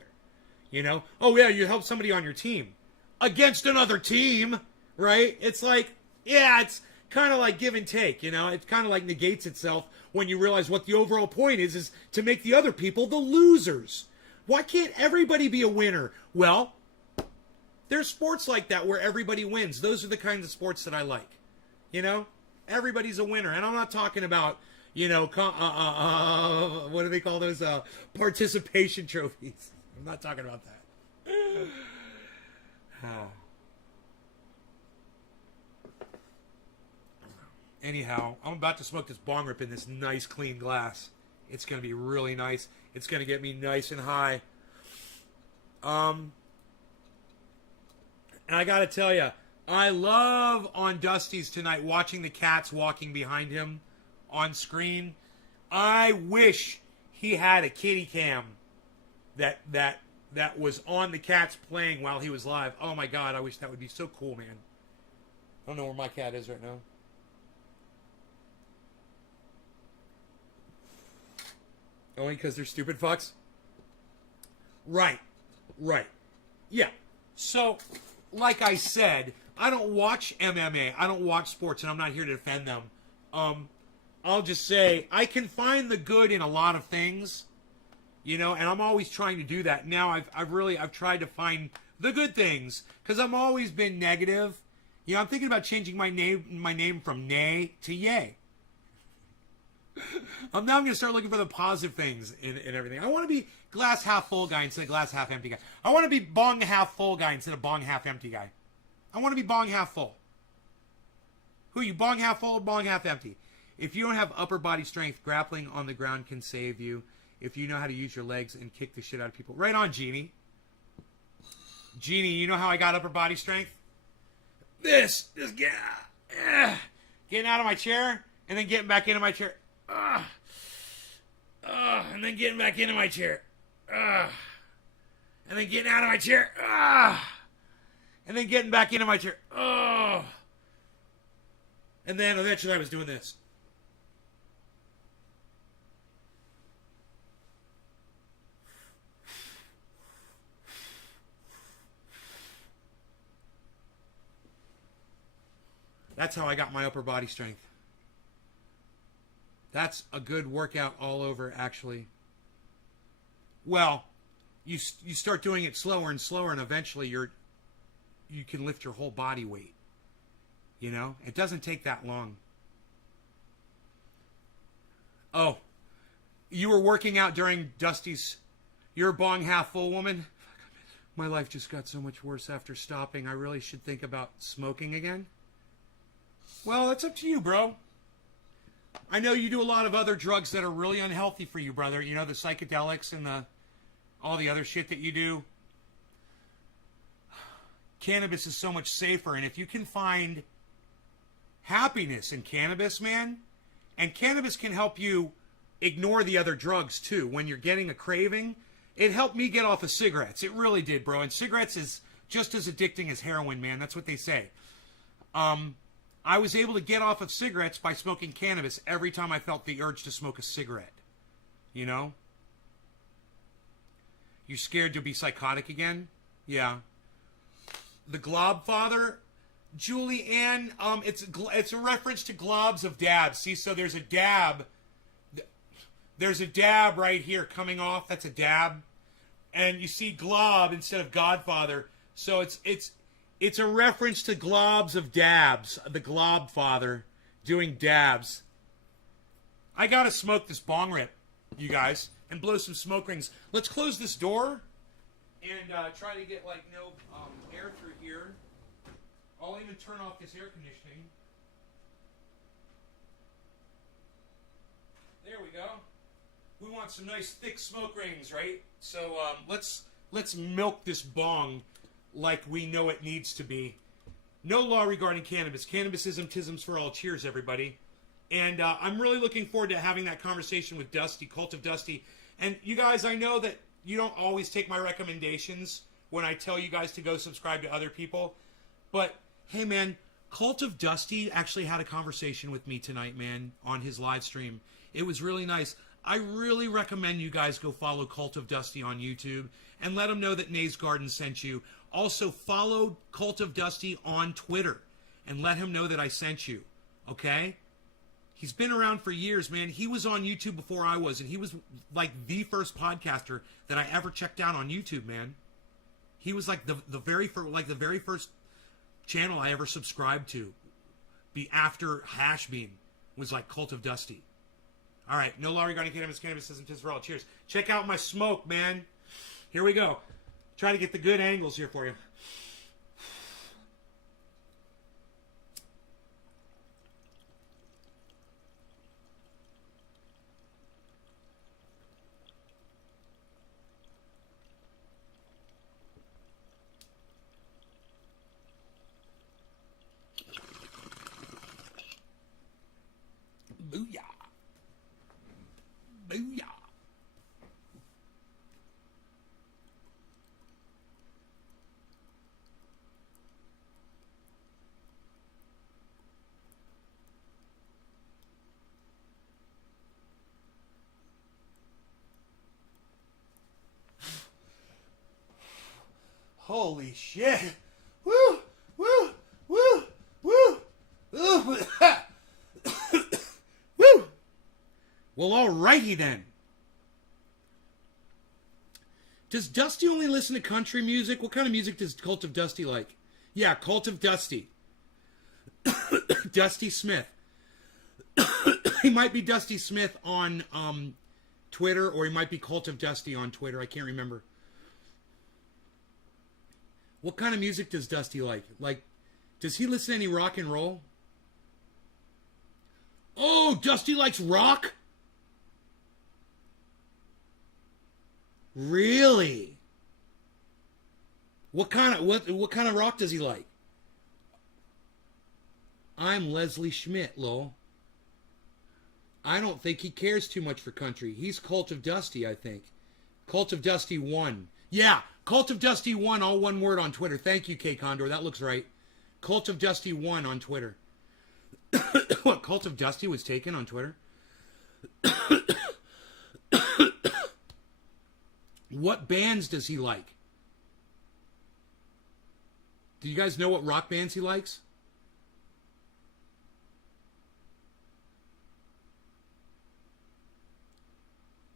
Oh yeah, you help somebody on your team against another team, right? It's like, yeah, it's kind of like give and take, it kind of like negates itself when you realize what the overall point is to make the other people the losers. Why can't everybody be a winner? Well, there's sports like that where everybody wins. Those are the kinds of sports that I like. Everybody's a winner. And I'm not talking about, what do they call those? Participation trophies. I'm not talking about that. Anyhow, I'm about to smoke this bong rip in this nice clean glass. It's going to be really nice. It's going to get me nice and high. And I got to tell you, I love on Dusty's tonight watching the cats walking behind him on screen. I wish he had a kitty cam that was on the cats playing while he was live. Oh my God, I wish that would be so cool, man. I don't know where my cat is right now. Only because they're stupid fucks? Right. Yeah. So, like I said, I don't watch MMA. I don't watch sports, and I'm not here to defend them. I'll just say I can find the good in a lot of things, you know, and I'm always trying to do that. Now I've tried to find the good things because I've always been negative. You know, I'm thinking about changing my name from Nay to Yay. I'm going to start looking for the positive things in everything. I want to be glass half full guy instead of glass half empty guy. I want to be bong half full guy instead of bong half empty guy. I want to be bong half full. Who are you, bong half full or bong half empty? If you don't have upper body strength, grappling on the ground can save you. If you know how to use your legs and kick the shit out of people. Right on, Jeannie. Jeannie, you know how I got upper body strength? This getting out of my chair and then getting back into my chair. And then getting back into my chair. And then getting out of my chair. And then getting back into my chair. And then eventually I was doing this. That's how I got my upper body strength. That's a good workout all over, actually. Well, you start doing it slower and slower, and eventually you can lift your whole body weight. You know? It doesn't take that long. Oh, you were working out during Dusty's... You're a bong half full woman? My life just got so much worse after stopping. I really should think about smoking again. Well, that's up to you, bro. I know you do a lot of other drugs that are really unhealthy for you, brother. You know, the psychedelics and all the other shit that you do. Cannabis is so much safer, and if you can find happiness in cannabis, man, and cannabis can help you ignore the other drugs, too. When you're getting a craving, it helped me get off of cigarettes. It really did, bro. And cigarettes is just as addicting as heroin, man. That's what they say. I was able to get off of cigarettes by smoking cannabis every time I felt the urge to smoke a cigarette. You know? You're scared you'll be psychotic again? Yeah. The Glob Father, Julie Ann, it's a reference to globs of dabs. See, so there's a dab. There's a dab right here coming off. That's a dab. And you see glob instead of Godfather. So it's a reference to globs of dabs. The Glob Father doing dabs. I gotta smoke this bong rip, you guys, and blow some smoke rings. Let's close this door and try to get like no air through here. I'll even turn off this air conditioning. There we go. We want some nice thick smoke rings, right? So let's milk this bong like we know it needs to be. No law regarding cannabis. Cannabisism, tisms for all. Cheers, everybody. And I'm really looking forward to having that conversation with Dusty, Cult of Dusty. And you guys, I know that you don't always take my recommendations when I tell you guys to go subscribe to other people. But, hey, man, Cult of Dusty actually had a conversation with me tonight, man, on his live stream. It was really nice. I really recommend you guys go follow Cult of Dusty on YouTube and let him know that Nays Garden sent you. Also, follow Cult of Dusty on Twitter and let him know that I sent you, okay? He's been around for years, man. He was on YouTube before I was, and he was like the first podcaster that I ever checked out on YouTube, man. He was like the very first channel I ever subscribed to. Be after Hashbean was like Cult of Dusty. All right, no law regarding cannabis. Cannabisism, tis for all. Cheers. Check out my smoke, man. Here we go. Try to get the good angles here for you. Booyah. Holy shit. Woo! Woo! Woo! Woo! Woo! Woo! Well, alrighty then. Does Dusty only listen to country music? What kind of music does Cult of Dusty like? Yeah, Cult of Dusty. Dusty Smith. He might be Dusty Smith on Twitter, or he might be Cult of Dusty on Twitter. I can't remember. What kind of music does Dusty like? Like, does he listen to any rock and roll? Oh, Dusty likes rock? Really? What kind of rock does he like? I'm Leslie Schmidt, lol. I don't think he cares too much for country. He's Cult of Dusty, I think. Cult of Dusty 1. Yeah, Cult of Dusty 1, all one word on Twitter. Thank you, K Condor. That looks right. Cult of Dusty 1 on Twitter. What, Cult of Dusty was taken on Twitter? What bands does he like? Do you guys know what rock bands he likes?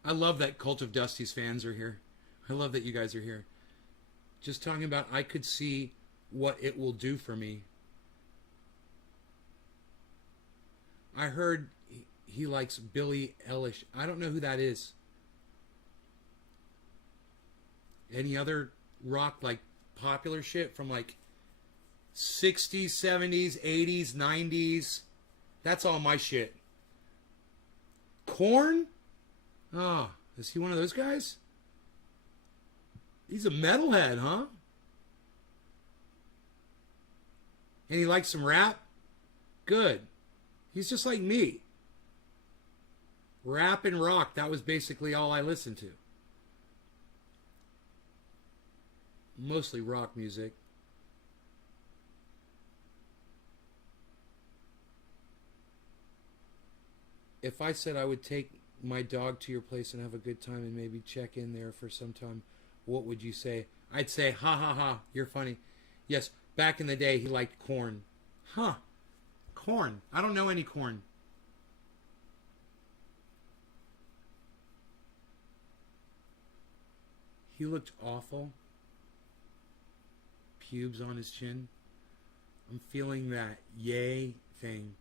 I love that Cult of Dusty's fans are here. I love that you guys are here. Just talking about I could see what it will do for me. I heard he likes Billie Eilish. I don't know who that is. Any other rock, like popular shit from like 60s, 70s, 80s, 90s? That's all my shit. Korn? Oh, is he one of those guys? He's a metalhead, huh? And he likes some rap? Good. He's just like me. Rap and rock, that was basically all I listened to. Mostly rock music. If I said I would take my dog to your place and have a good time and maybe check in there for some time, what would you say? I'd say, ha ha ha, you're funny. Yes, back in the day he liked Korn. Huh. Korn. I don't know any Korn. He looked awful. Pubes on his chin. I'm feeling that yay thing.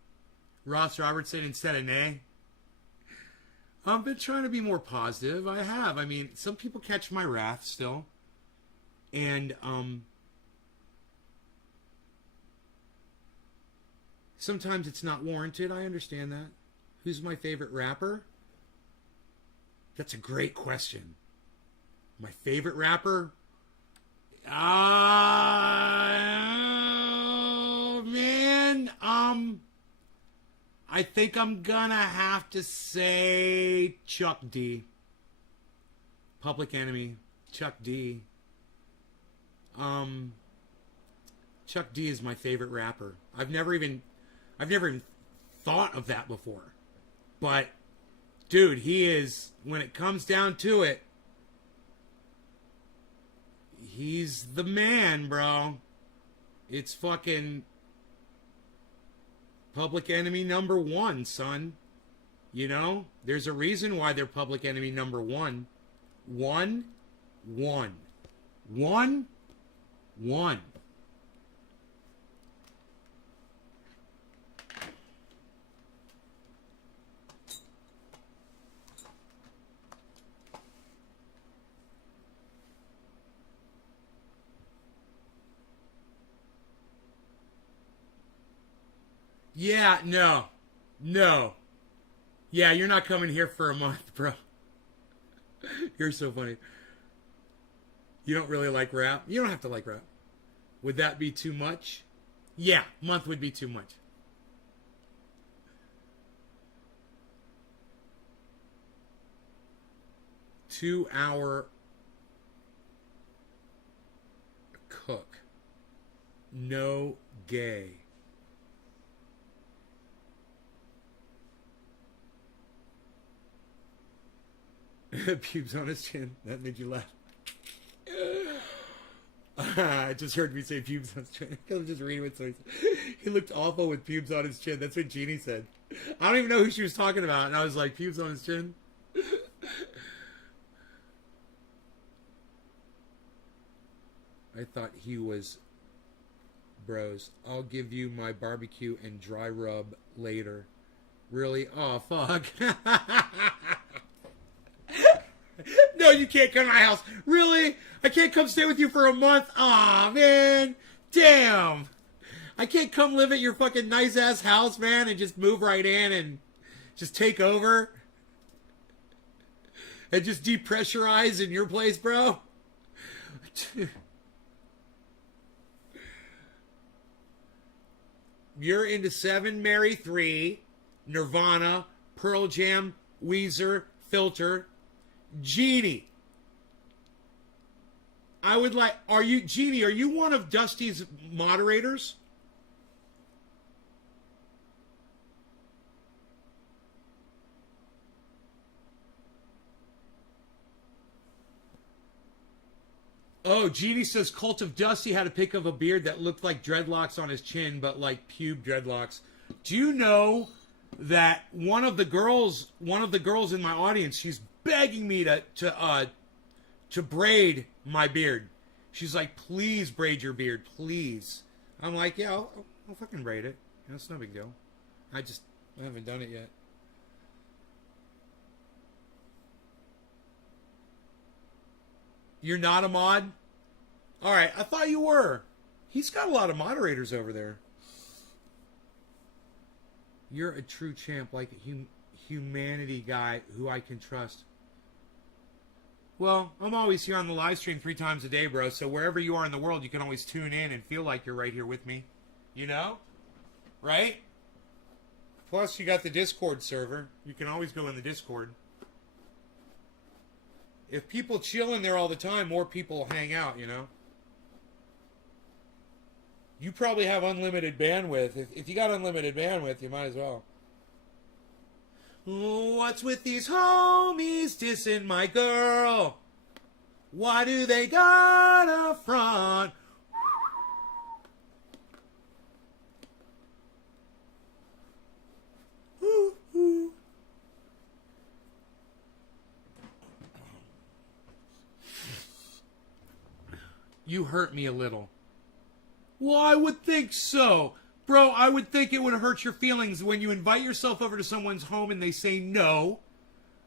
Ross Robertson instead of nay. I've been trying to be more positive. I have. I mean, some people catch my wrath still. And sometimes it's not warranted. I understand that. Who's my favorite rapper? That's a great question. My favorite rapper? Oh, man. I think I'm gonna have to say Chuck D. Public Enemy. Chuck D. Chuck D is my favorite rapper. I've never even thought of that before. But, dude, he is, when it comes down to it, he's the man, bro. It's fucking Public Enemy #1, son. You know? There's a reason why they're Public Enemy #1. 1, 1. 1, 1. Yeah, no. No. Yeah, you're not coming here for a month, bro. You're so funny. You don't really like rap? You don't have to like rap. Would that be too much? Yeah, month would be too much. Two-hour cook. No gay. Pubes on his chin. That made you laugh. I just heard me say pubes on his chin. I was just reading what somebody said. He looked awful with pubes on his chin. That's what Jeannie said. I don't even know who she was talking about. And I was like, pubes on his chin? I thought he was bros. I'll give you my barbecue and dry rub later. Really? Oh, fuck. No, you can't come to my house. Really? I can't come stay with you for a month? Aw, man. Damn. I can't come live at your fucking nice-ass house, man, and just move right in and just take over? And just depressurize in your place, bro? You're into 7, Mary 3, Nirvana, Pearl Jam, Weezer, Filter, Jeannie. I would like, Jeannie, are you one of Dusty's moderators? Oh, Jeannie says Cult of Dusty had a pic of a beard that looked like dreadlocks on his chin, but like pube dreadlocks. Do you know that one of the girls in my audience, she's begging me to braid my beard. She's like, please braid your beard, please. I'm like, yeah, I'll fucking braid it. It's no big deal. I haven't done it yet. You're not a mod? Alright, I thought you were. He's got a lot of moderators over there. You're a true champ, like a humanity guy who I can trust. Well, I'm always here on the live stream 3 times a day, bro, so wherever you are in the world, you can always tune in and feel like you're right here with me. You know? Right? Plus, you got the Discord server. You can always go in the Discord. If people chill in there all the time, more people hang out, you know? You probably have unlimited bandwidth. If you got unlimited bandwidth, you might as well. What's with these homies dissing my girl? Why do they got a front? You hurt me a little. Well, I would think so. Bro, I would think it would hurt your feelings when you invite yourself over to someone's home and they say no.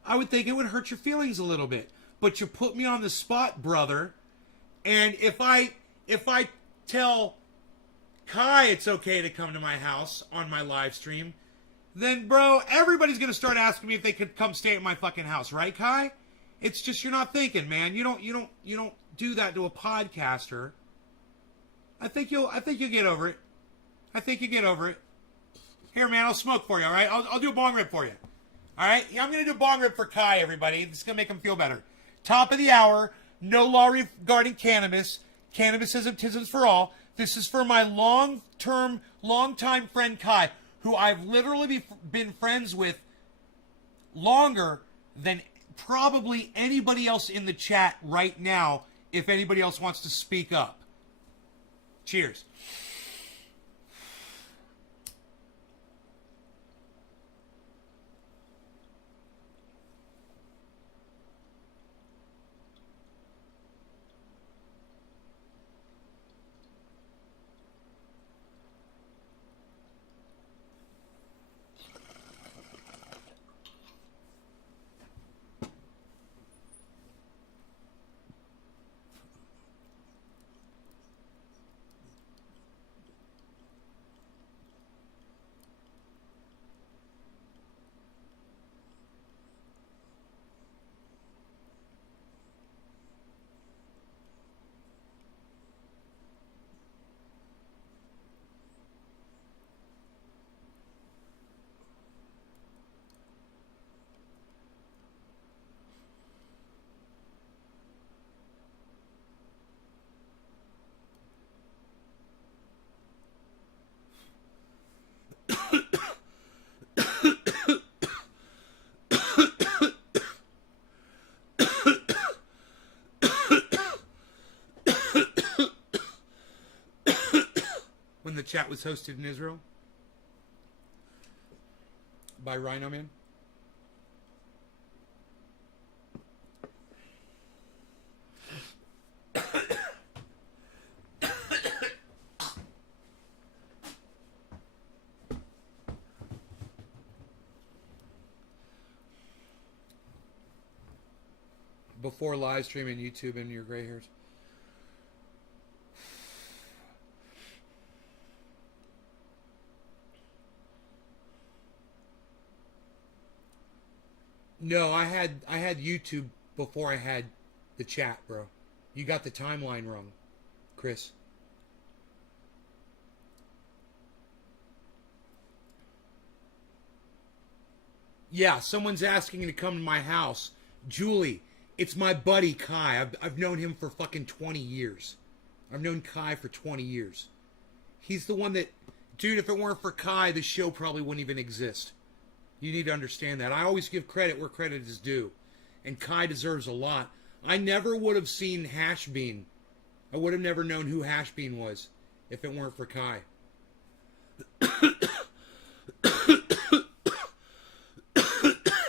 I would think it would hurt your feelings a little bit. But you put me on the spot, brother. And if I tell Kai it's okay to come to my house on my live stream, then, bro, everybody's going to start asking me if they could come stay at my fucking house, right, Kai? It's just you're not thinking, man. You don't do that to a podcaster. I think you'll get over it. I think you get over it. Here, man, I'll smoke for you, all right? I'll do a bong rip for you. All right? Yeah, I'm going to do a bong rip for Kai, everybody. This is going to make him feel better. Top of the hour. No law regarding cannabis. Cannabis isn't for all. This is for my long-time friend Kai, who I've literally been friends with longer than probably anybody else in the chat right now, if anybody else wants to speak up. Cheers. chat was hosted in Israel by Rhino Man. Before live streaming YouTube and your gray hairs. No, I had YouTube before I had the chat, bro. You got the timeline wrong, Chris. Yeah, someone's asking to come to my house. Julie, it's my buddy Kai. I've known him for fucking 20 years. I've known Kai for 20 years. He's the one that... Dude, if it weren't for Kai, the show probably wouldn't even exist. You need to understand that. I always give credit where credit is due. And Kai deserves a lot. I never would have seen Hashbean. I would have never known who Hashbean was if it weren't for Kai.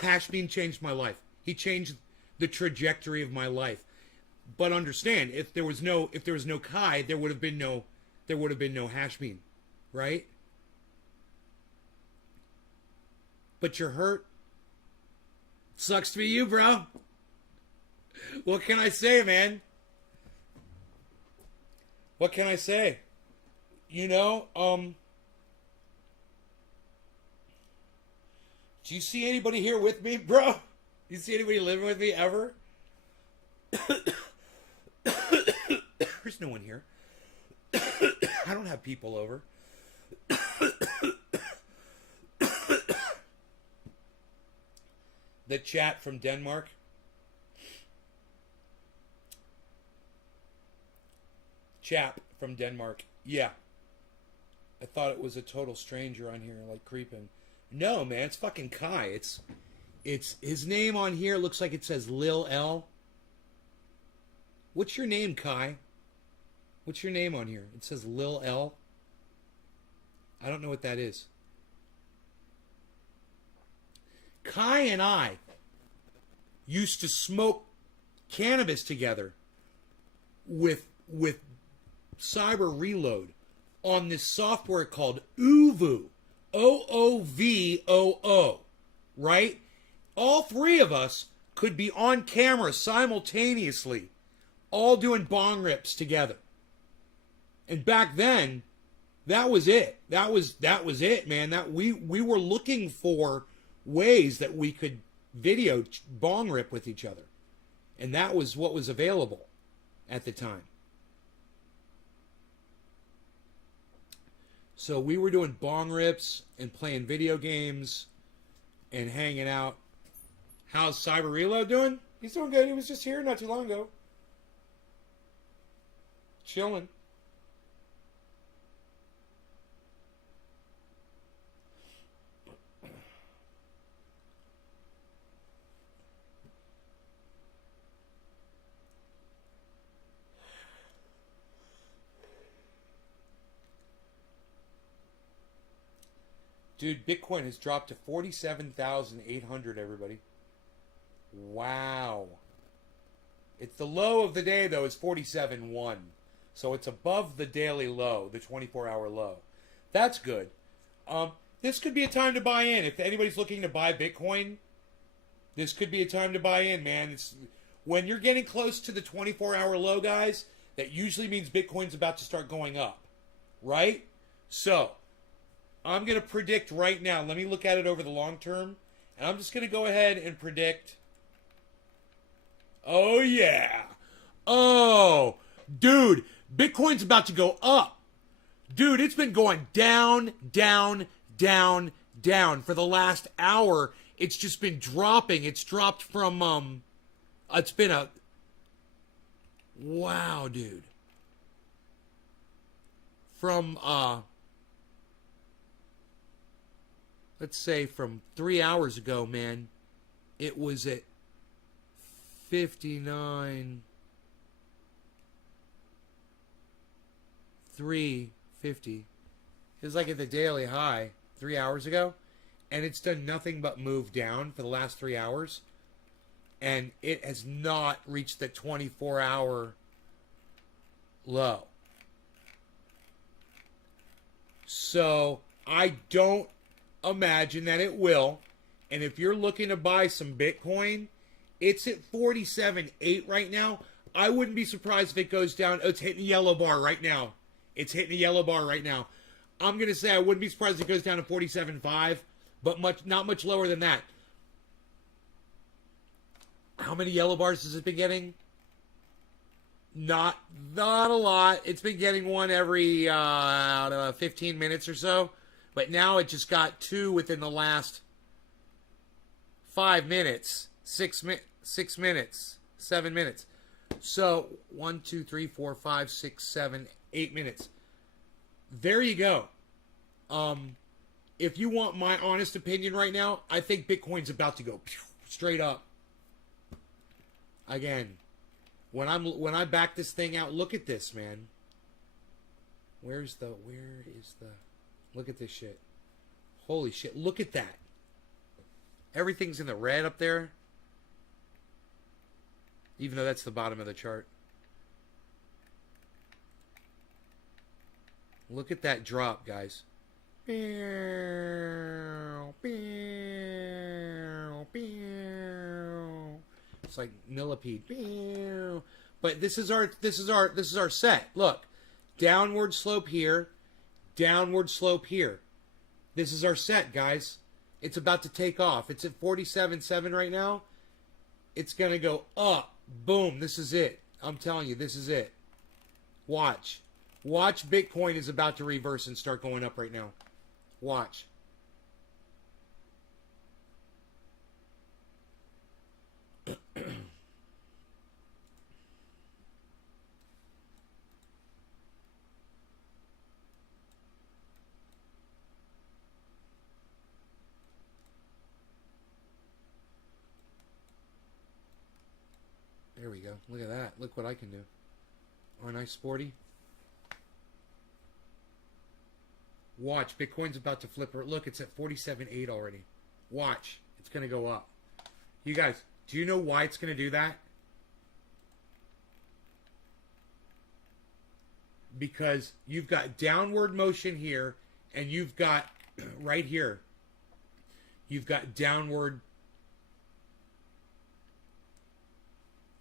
Hashbean changed my life. He changed the trajectory of my life. But understand, if there was no Kai, there would have been no Hashbean, right? But you're hurt. Sucks to be you, bro. What can I say, man? What can I say? You know, do you see anybody here with me, bro? You see anybody living with me ever? There's no one here. I don't have people over. The chat from Denmark. Chap from Denmark. Yeah. I thought it was a total stranger on here, like creeping. No, man, it's fucking Kai. It's his name on here looks like it says Lil L. What's your name, Kai? What's your name on here? It says Lil L. I don't know what that is. Kai and I used to smoke cannabis together with Cyber Reload on this software called OOVOO. OOVOO. Right? All three of us could be on camera simultaneously, all doing bong rips together. And back then, that was it. That was it, man. That we were looking for ways that we could video bong rip with each other. And that was what was available at the time. So we were doing bong rips and playing video games and hanging out. How's Cyber Reload doing? He's doing good. He was just here not too long ago. Chilling. Dude, Bitcoin has dropped to 47,800, everybody. Wow. It's the low of the day, though, is 47.1. So it's above the daily low, the 24-hour low. That's good. This could be a time to buy in. If anybody's looking to buy Bitcoin, this could be a time to buy in, man. It's when you're getting close to the 24-hour low, guys, that usually means Bitcoin's about to start going up, right? So I'm going to predict right now. Let me look at it over the long term. And I'm just going to go ahead and predict. Oh, yeah. Oh, dude, Bitcoin's about to go up. Dude, it's been going down, down, down, down. For the last hour, it's just been dropping. It's dropped from, it's been a, wow, dude. From, let's say from 3 hours ago, man, it was at 59, 350. It was like at the daily high 3 hours ago, and it's done nothing but move down for the last 3 hours, and it has not reached the 24-hour low. So I don't imagine that it will. And if you're looking to buy some Bitcoin, it's at 47.8 right now. I wouldn't be surprised if it goes down. Oh, it's hitting a yellow bar right now. It's hitting a yellow bar right now. I'm going to say I wouldn't be surprised if it goes down to 47.5, but not much lower than that. How many yellow bars has it been getting? Not a lot. It's been getting one every 15 minutes or so. But now it just got 2 within the last 5 minutes, 6 minutes, 7 minutes. So 1, 2, 3, 4, 5, 6, 7, 8 minutes. There you go. If you want my honest opinion right now, I think Bitcoin's about to go straight up. Again, when I back this thing out, look at this, man. Where is the look at this shit. Holy shit, look at that. Everything's in the red up there. Even though that's the bottom of the chart. Look at that drop, guys. It's like millipede. But this is our set. Look. Downward slope here. Downward slope here. This is our set, guys. It's about to take off. It's at 47.7 right now. It's going to go up. Boom. This is it. I'm telling you, this is it. Watch. Watch. Bitcoin is about to reverse and start going up right now. Watch. There we go. Look at that. Look what I can do. Aren't I sporty? Watch. Bitcoin's about to flip. Look, it's at 47.8 already. Watch. It's going to go up. You guys, do you know why it's going to do that? Because you've got downward motion here, and you've got, right here, you've got downward.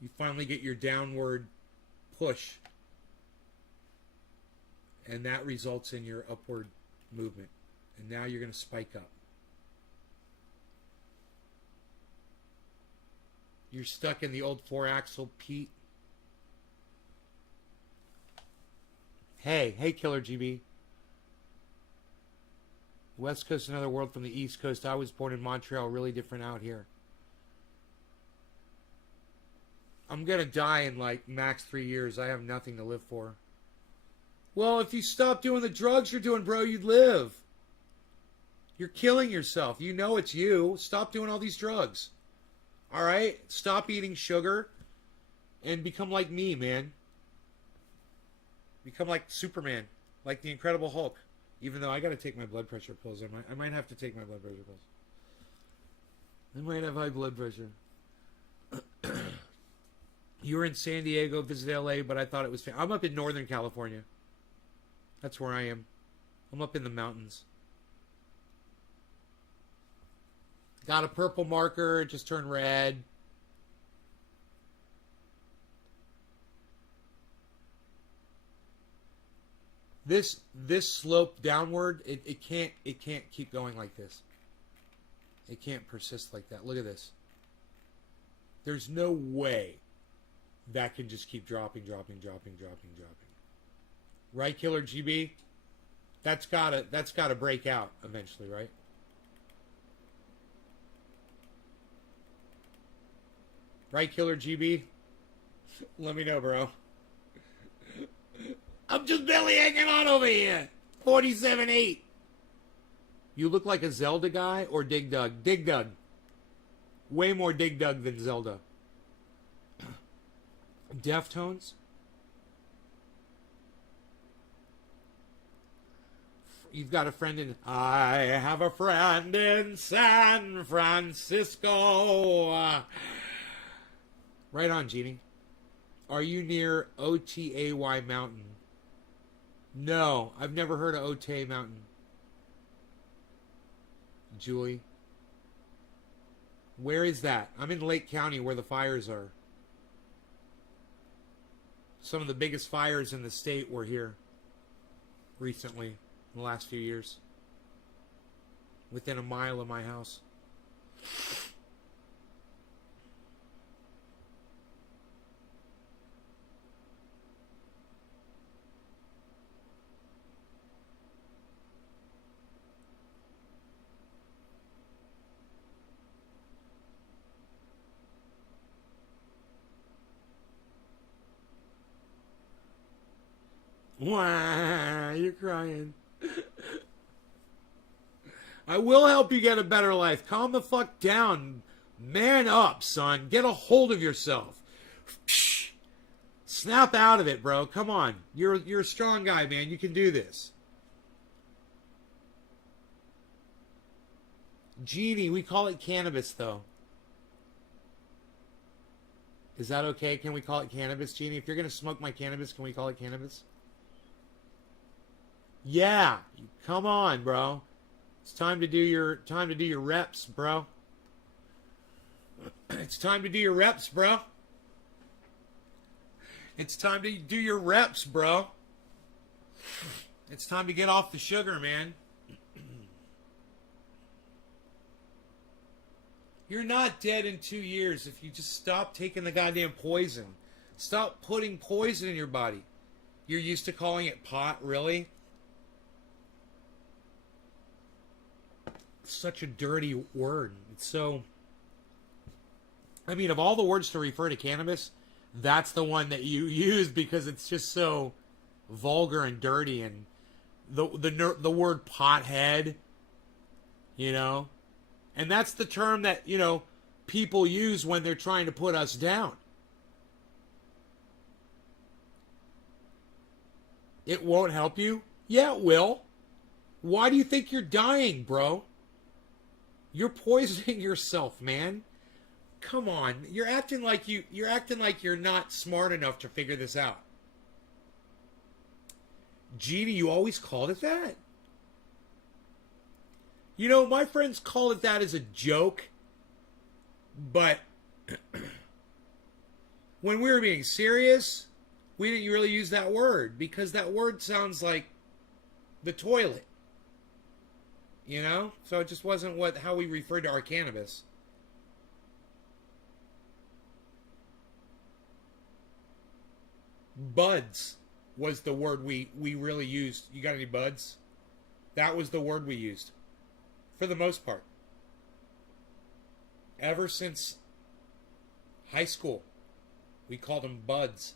You finally get your downward push. And that results in your upward movement. And now you're going to spike up. You're stuck in the old 4-axle, Pete. Hey, Killer GB. West Coast, another world from the East Coast. I was born in Montreal, really different out here. I'm going to die in like max 3 years. I have nothing to live for. Well, if you stop doing the drugs you're doing, bro, you'd live. You're killing yourself. You know it's you. Stop doing all these drugs. All right? Stop eating sugar and become like me, man. Become like Superman, like the Incredible Hulk. Even though I got to take my blood pressure pills. I might have to take my blood pressure pills. I might have high blood pressure. You were in San Diego, visited LA, but I thought it was... I'm up in Northern California. That's where I am. I'm up in the mountains. Got a purple marker. It just turned red. This slope downward, it can't keep going like this. It can't persist like that. Look at this. There's no way that can just keep dropping. Right, Killer GB? That's gotta break out eventually, right? Right, Killer GB? Let me know, bro. I'm just barely hanging on over here. 47.8. You look like a Zelda guy or Dig Dug? Dig Dug. Way more Dig Dug than Zelda. Deftones. you've got a friend in. I have a friend in San Francisco. Right on, Jeannie. Are you near Otay Mountain? No, I've never heard of Otay Mountain. Julie. Where is that? I'm in Lake County where the fires are. Some of the biggest fires in the state were here recently, in the last few years. Within a mile of my house. Wah, you're crying. I will help you get a better life. Calm the fuck down. Man up, son. Get a hold of yourself. Snap out of it, bro. Come on. You're a strong guy, man. You can do this. Jeannie, we call it cannabis, though. Is that okay? Can we call it cannabis, Jeannie? If you're going to smoke my cannabis, can we call it cannabis? Yeah, come on, bro. It's time to do your reps, bro. It's time to do your reps, bro. It's time to do your reps, bro. It's time to get off the sugar, man. You're not dead in 2 years if you just stop taking the goddamn poison. Stop putting poison in your body. You're used to calling it pot, really? Such a dirty word. It's so... I mean, of all the words to refer to cannabis, that's the one that you use because it's just so vulgar and dirty. And the word pothead, you know, and that's the term that, you know, people use when they're trying to put us down. It won't help you? Yeah, it will. Why do you think you're dying, bro? You're poisoning yourself, man. Come on. You're acting like you're not smart enough to figure this out. Jeannie, you always called it that? You know, my friends call it that as a joke. But when we were being serious, we didn't really use that word because that word sounds like the toilet. You know? So it just wasn't how we referred to our cannabis. Buds was the word we really used. You got any buds? That was the word we used. For the most part. Ever since high school, we called them buds.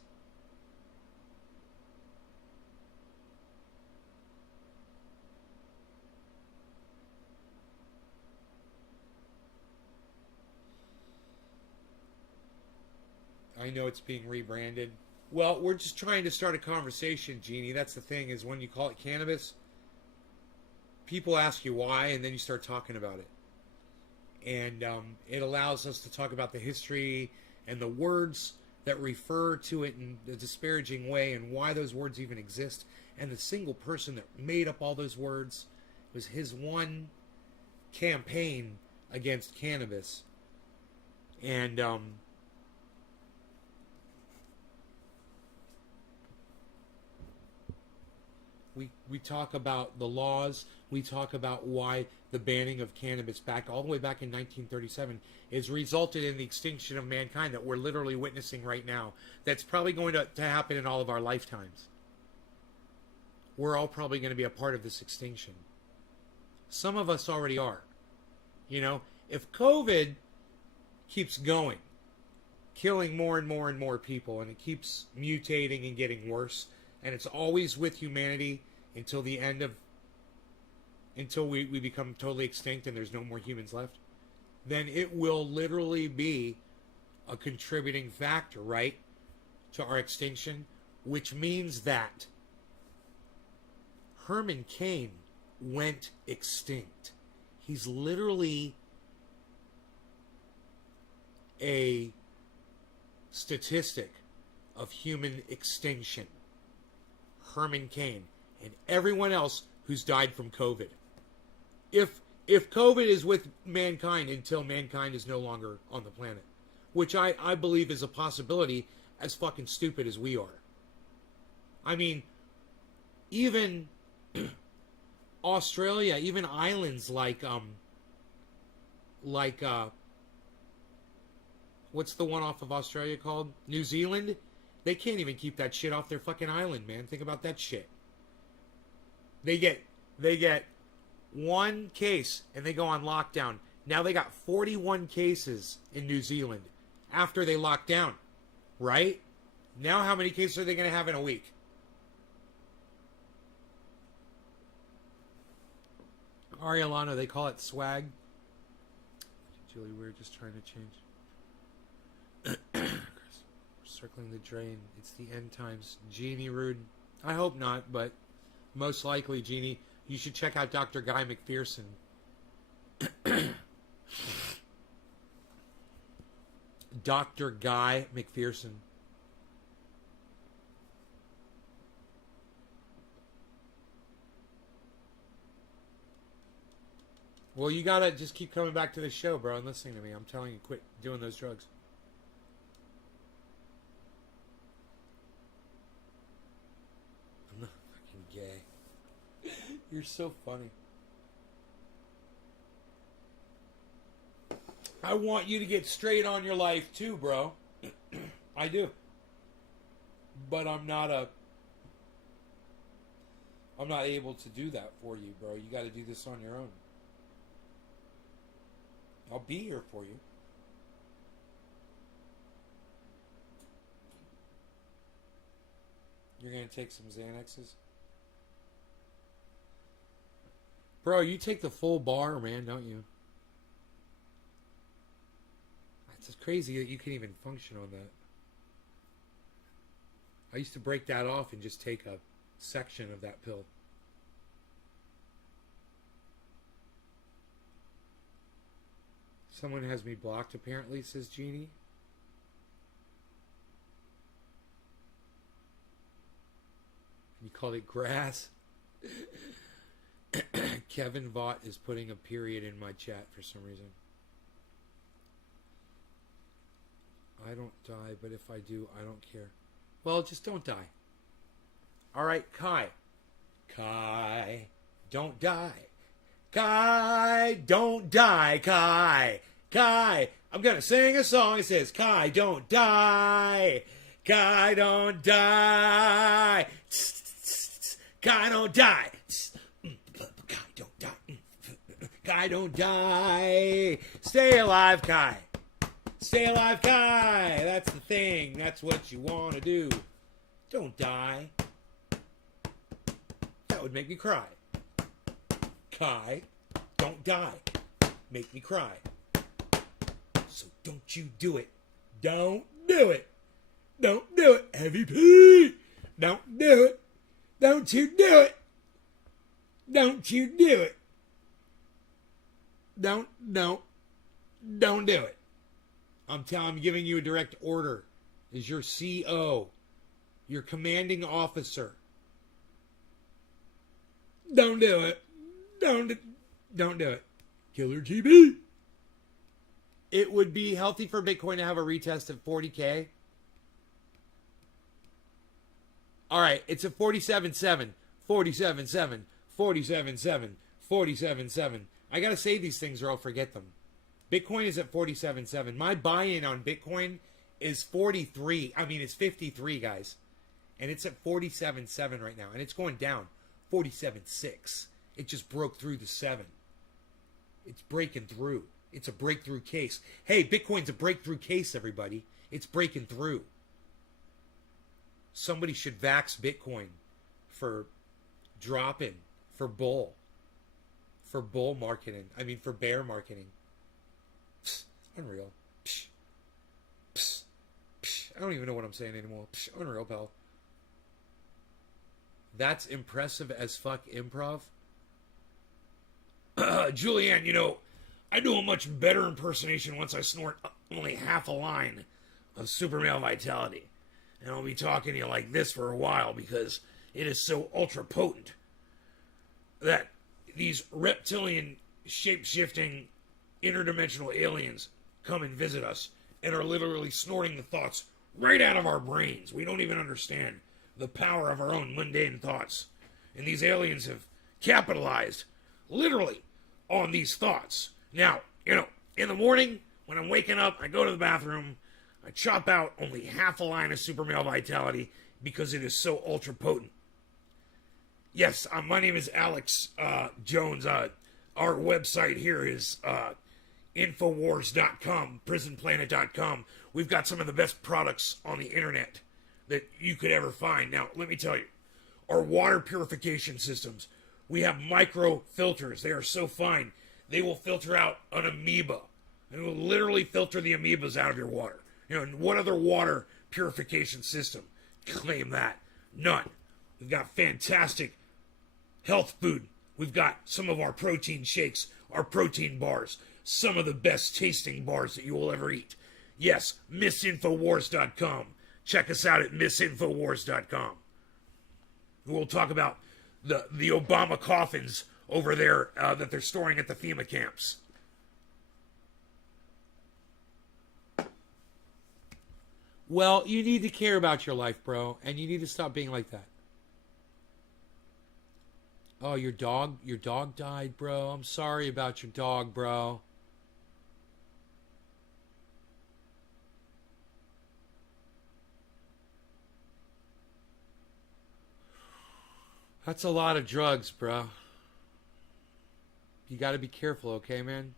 I know it's being rebranded. Well, we're just trying to start a conversation, Jeannie. That's the thing, is when you call it cannabis, people ask you why, and then you start talking about it. And it allows us to talk about the history and the words that refer to it in a disparaging way and why those words even exist. And the single person that made up all those words was his one campaign against cannabis. And we talk about the laws. We talk about why the banning of cannabis all the way back in 1937 has resulted in the extinction of mankind that we're literally witnessing right now. That's probably going to happen in all of our lifetimes. We're all probably going to be a part of this extinction. Some of us already are. You know, if COVID keeps going, killing more and more and more people, and it keeps mutating and getting worse, and it's always with humanity until the end of, until we become totally extinct and there's no more humans left, then it will literally be a contributing factor, right, to our extinction, which means that Herman Cain went extinct. He's literally a statistic of human extinction. Herman Cain and everyone else who's died from COVID. If COVID is with mankind until mankind is no longer on the planet, which I believe is a possibility, as fucking stupid as we are. I mean, even Australia, even islands like what's the one off of Australia called? New Zealand? They can't even keep that shit off their fucking island, man. Think about that shit. They get one case and they go on lockdown. Now they got 41 cases in New Zealand after they locked down. Right? Now how many cases are they going to have in a week? Ariolano, they call it swag. Julie, we're just trying to change. Circling the drain. It's the end times. Jeannie Rude. I hope not, but most likely, Jeannie, you should check out Dr. Guy McPherson. Dr. Guy McPherson. Well, you gotta just keep coming back to the show, bro, and listening to me. I'm telling you, quit doing those drugs. I'm not fucking gay. You're so funny. I want you to get straight on your life too, bro. I do. But I'm not able to do that for you, bro. You gotta do this on your own. I'll be here for you. You're going to take some Xanaxes? Bro, you take the full bar, man, don't you? It's crazy that you can even function on that. I used to break that off and just take a section of that pill. Someone has me blocked, apparently, says Jeannie. You called it grass? Kevin Vaught is putting a period in my chat for some reason. I don't die, but if I do, I don't care. Well, just don't die. All right, Kai. Kai, don't die. Kai, don't die, Kai. Kai, I'm going to sing a song. It says, Kai, don't die. Kai, don't die. Kai, don't die. Kai, don't die. Kai, don't die. Stay alive, Kai. Stay alive, Kai. That's the thing. That's what you want to do. Don't die. That would make me cry. Kai, don't die. Make me cry. So don't you do it. Don't do it. Don't do it. Heavy P. Don't do it. Don't you do it. Don't you do it. Don't do it. I'm giving you a direct order. As your CO, your commanding officer. Don't do it. Don't do it. Killer TB. It would be healthy for Bitcoin to have a retest of 40K. All right, it's at 47.7, 47.7, 47.7, 47.7. I got to say these things or I'll forget them. Bitcoin is at 47.7. My buy-in on Bitcoin is 43. I mean, it's 53, guys. And it's at 47.7 right now. And it's going down. 47.6. It just broke through the 7. It's breaking through. It's a breakthrough case. Hey, Bitcoin's a breakthrough case, everybody. It's breaking through. Somebody should vax Bitcoin for dropping, for bull marketing. I mean, for bear marketing. Psst, unreal. Psh, psh, psh. I don't even know what I'm saying anymore. Psh, unreal, pal. That's impressive as fuck improv. Julianne, I do a much better impersonation once I snort only half a line of super male vitality. And I'll be talking to you like this for a while because it is so ultra potent that these reptilian, shape-shifting, interdimensional aliens come and visit us and are literally snorting the thoughts right out of our brains. We don't even understand the power of our own mundane thoughts. And these aliens have capitalized, literally, on these thoughts. Now, in the morning, when I'm waking up, I go to the bathroom, I chop out only half a line of super male vitality because it is so ultra potent. Yes, my name is Alex Jones. Our website here is Infowars.com, PrisonPlanet.com. We've got some of the best products on the internet that you could ever find. Now, let me tell you, our water purification systems, we have micro filters. They are so fine, they will filter out an amoeba. They will literally filter the amoebas out of your water. And what other water purification system claim that? None. We've got fantastic health food. We've got some of our protein shakes, our protein bars, some of the best tasting bars that you will ever eat. Yes, MissInfoWars.com. Check us out at MissInfoWars.com. We'll talk about the Obama coffins over there that they're storing at the FEMA camps. Well, you need to care about your life, bro, and you need to stop being like that. Oh, your dog died, bro. I'm sorry about your dog, bro. That's a lot of drugs, bro. You got to be careful, okay, man?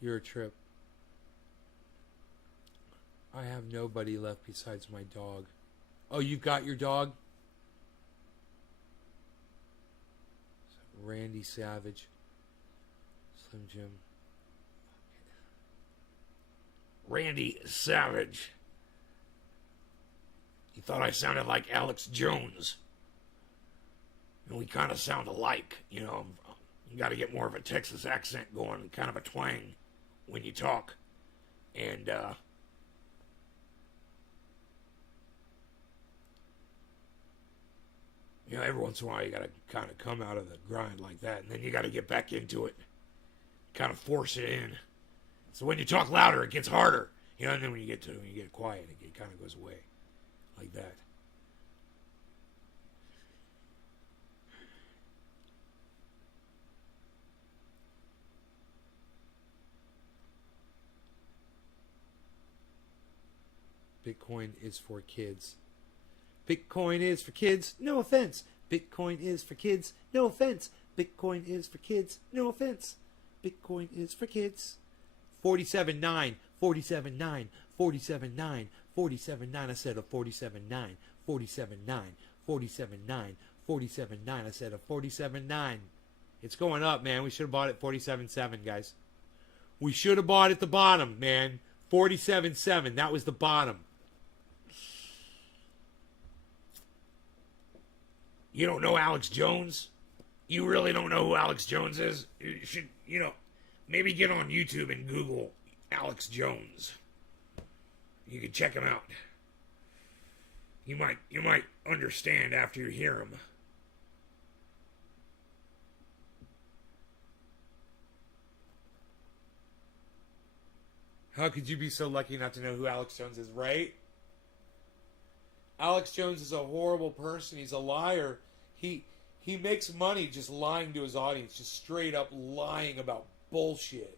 You're a trip. I have nobody left besides my dog. Oh, you've got your dog? Randy Savage. Slim Jim. Randy Savage. He thought I sounded like Alex Jones. And we kind of sound alike, You got to get more of a Texas accent going, kind of a twang when you talk. And, every once in a while you got to kind of come out of the grind like that, and then you got to get back into it, kind of force it in. So when you talk louder, it gets harder, and then when you get quiet, it kind of goes away, like that. Bitcoin is for kids. Bitcoin is for kids, no offense. Bitcoin is for kids, no offense. Bitcoin is for kids, no offense. Bitcoin is for kids. 47.9, 47.9, 47.9, 47.9. I said a 47.9, 47.9, 47.9, 47.9. I said a 47.9. It's going up, man. We should have bought it 47.7, guys. We should have bought at the bottom, man. 47.7. That was the bottom. You don't know Alex Jones? You really don't know who Alex Jones is? You should, maybe get on YouTube and Google Alex Jones. You can check him out. You might understand after you hear him. How could you be so lucky not to know who Alex Jones is, right? Alex Jones is a horrible person. He's a liar. He makes money just lying to his audience, just straight up lying about bullshit.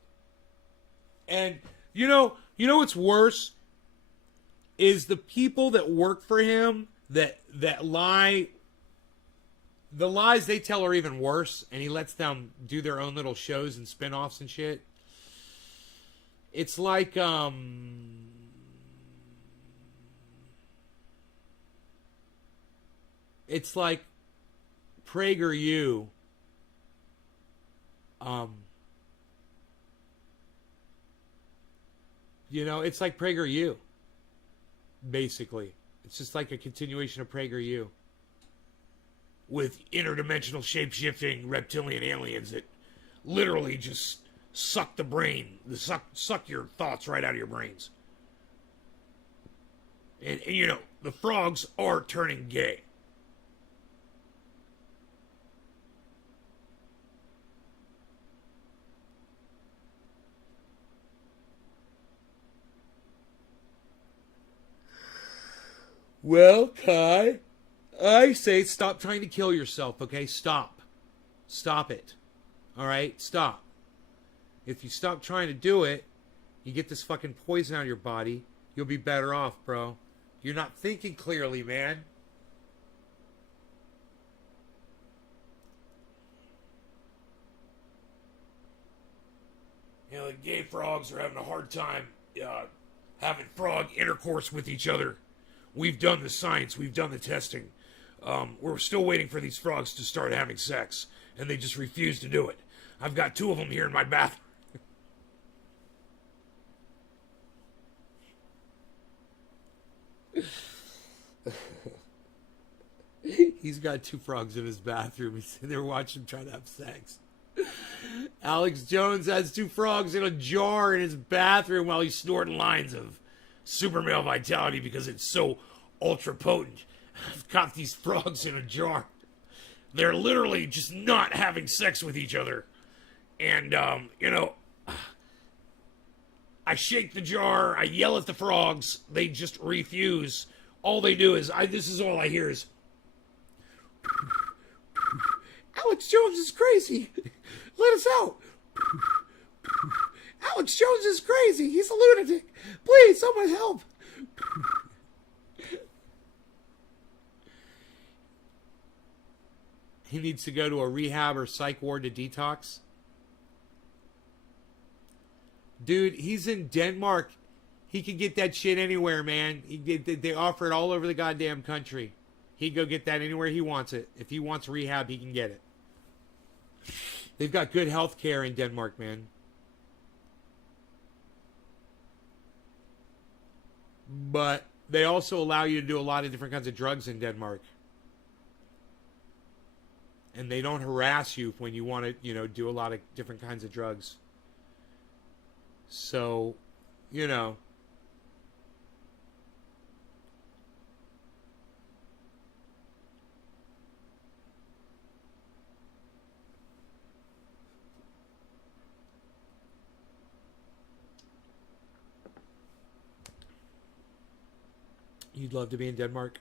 And you know what's worse is the people that work for him that lie. The lies they tell are even worse, and he lets them do their own little shows and spin-offs and shit. It's like it's like PragerU. It's like PragerU, basically. It's just like a continuation of PragerU. With interdimensional shape-shifting reptilian aliens that literally just suck the brain, suck your thoughts right out of your brains. And you know, the frogs are turning gay. Well, Kai, I say stop trying to kill yourself, okay? Stop. Stop it. All right? Stop. If you stop trying to do it, you get this fucking poison out of your body, you'll be better off, bro. You're not thinking clearly, man. You know, the gay frogs are having a hard time having frog intercourse with each other. We've done the science. We've done the testing. We're still waiting for these frogs to start having sex, and they just refuse to do it. I've got 2 of them here in my bathroom. He's got 2 frogs in his bathroom. He's sitting there watching him try to have sex. Alex Jones has 2 frogs in a jar in his bathroom while he's snorting lines of super male vitality because it's so ultra potent. I've got these frogs in a jar. They're literally just not having sex with each other. And, you know, I shake the jar, I yell at the frogs, they just refuse. All they do is, this is all I hear is, Alex Jones is crazy. Let us out. Alex Jones is crazy. He's a lunatic. Please, someone help. He needs to go to a rehab or psych ward to detox. Dude, he's in Denmark. He can get that shit anywhere, man. They offer it all over the goddamn country. He'd go get that anywhere he wants it. If he wants rehab, he can get it. They've got good health care in Denmark, man. But they also allow you to do a lot of different kinds of drugs in Denmark. And they don't harass you when you want to, you know, do a lot of different kinds of drugs. So, you know. You'd love to be in Denmark?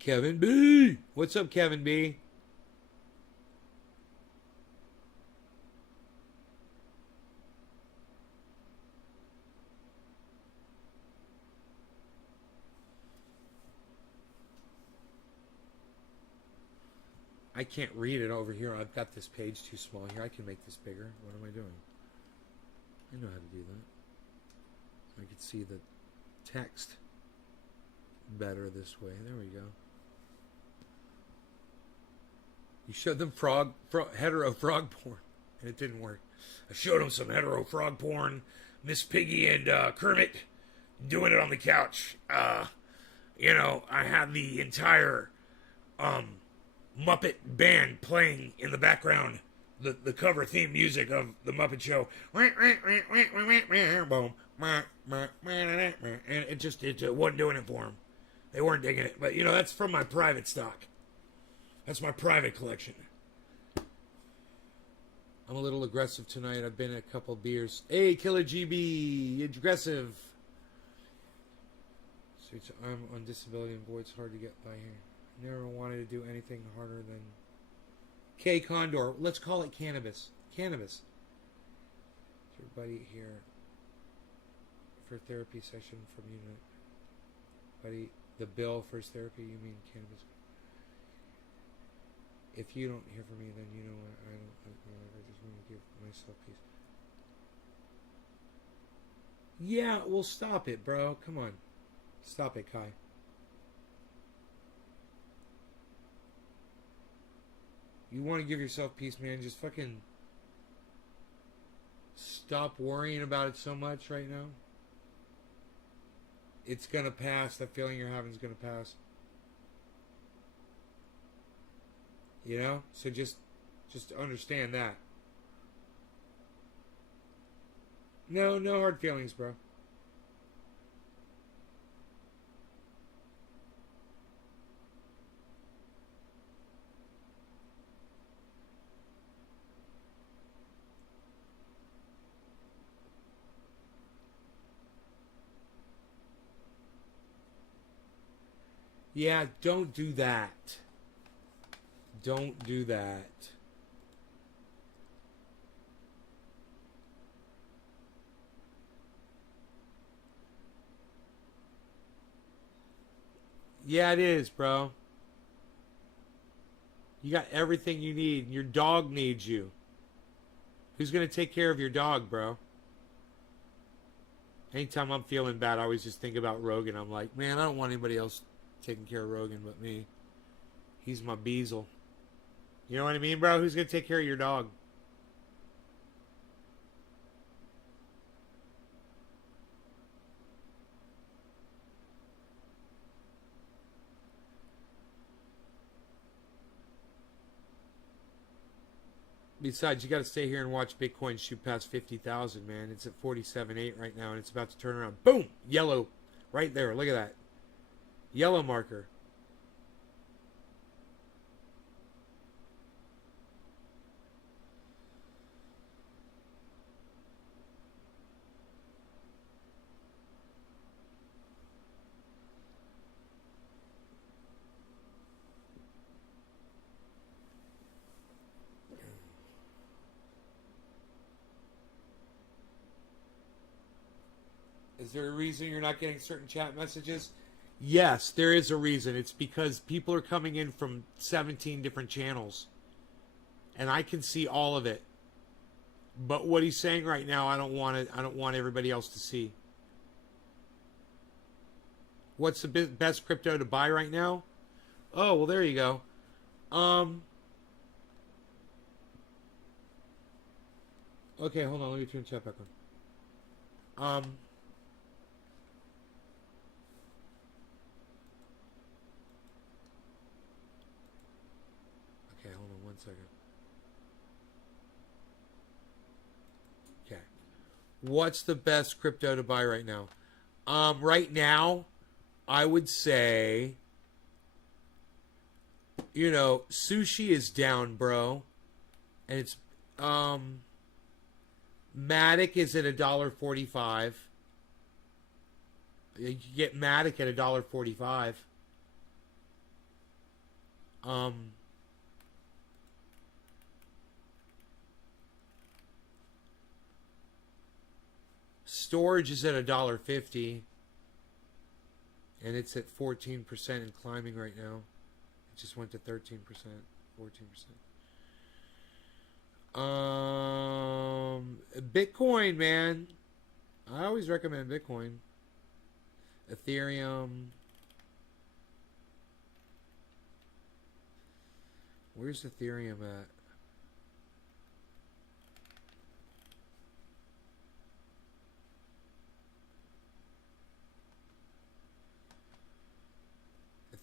Kevin B. What's up, Kevin B? I can't read it over here. I've got this page too small here. I can make this bigger. What am I doing? I know how to do that. I can see the text better this way. There we go. You showed them hetero frog porn, and it didn't work. I showed them some hetero frog porn. Miss Piggy and Kermit doing it on the couch. You know, I had the entire Muppet band playing in the background, the cover theme music of the Muppet Show. And it wasn't doing it for them. They weren't digging it. But, you know, that's from my private stock. That's my private collection. I'm a little aggressive tonight. I've been in a couple beers. Hey, Killer GB, aggressive. I'm on disability and boy, it's hard to get by here. Never wanted to do anything harder than K Condor. Let's call it cannabis. Cannabis. Everybody here for therapy session from unit. Buddy, the bill for his therapy. You mean cannabis? If you don't hear from me, then you know what? I just want to give myself peace. Yeah, well, stop it, bro. Come on. Stop it, Kai. You want to give yourself peace, man? Just fucking stop worrying about it so much right now. It's gonna pass. That feeling you're having is gonna pass. You know? So just understand that. No hard feelings, bro. Yeah, don't do that. Don't do that. Yeah, it is, bro. You got everything you need. Your dog needs you. Who's going to take care of your dog, bro? Anytime I'm feeling bad, I always just think about Rogan. I'm like, man, I don't want anybody else taking care of Rogan but me. He's my beazle. You know what I mean, bro? Who's going to take care of your dog? Besides, you got to stay here and watch Bitcoin shoot past 50,000, man. It's at 47.8 right now, and it's about to turn around. Boom! Yellow. Right there. Look at that. Yellow marker. Is there a reason you're not getting certain chat messages? Yes, there is a reason. It's because people are coming in from 17 different channels. And I can see all of it. But what he's saying right now, I don't want it. I don't want everybody else to see. What's the best crypto to buy right now? Oh, well, there you go. Okay, hold on. Let me turn the chat back on. Okay, hold on 1 second. Okay. What's the best crypto to buy right now? Right now, I would say, you know, sushi is down, bro. And it's, Matic is at $1.45. You can get Matic at $1.45. Storage is at $1.50. And it's at 14% and climbing right now. It just went to 13%, 14%. Bitcoin, man. I always recommend Bitcoin. Ethereum. Where's Ethereum at?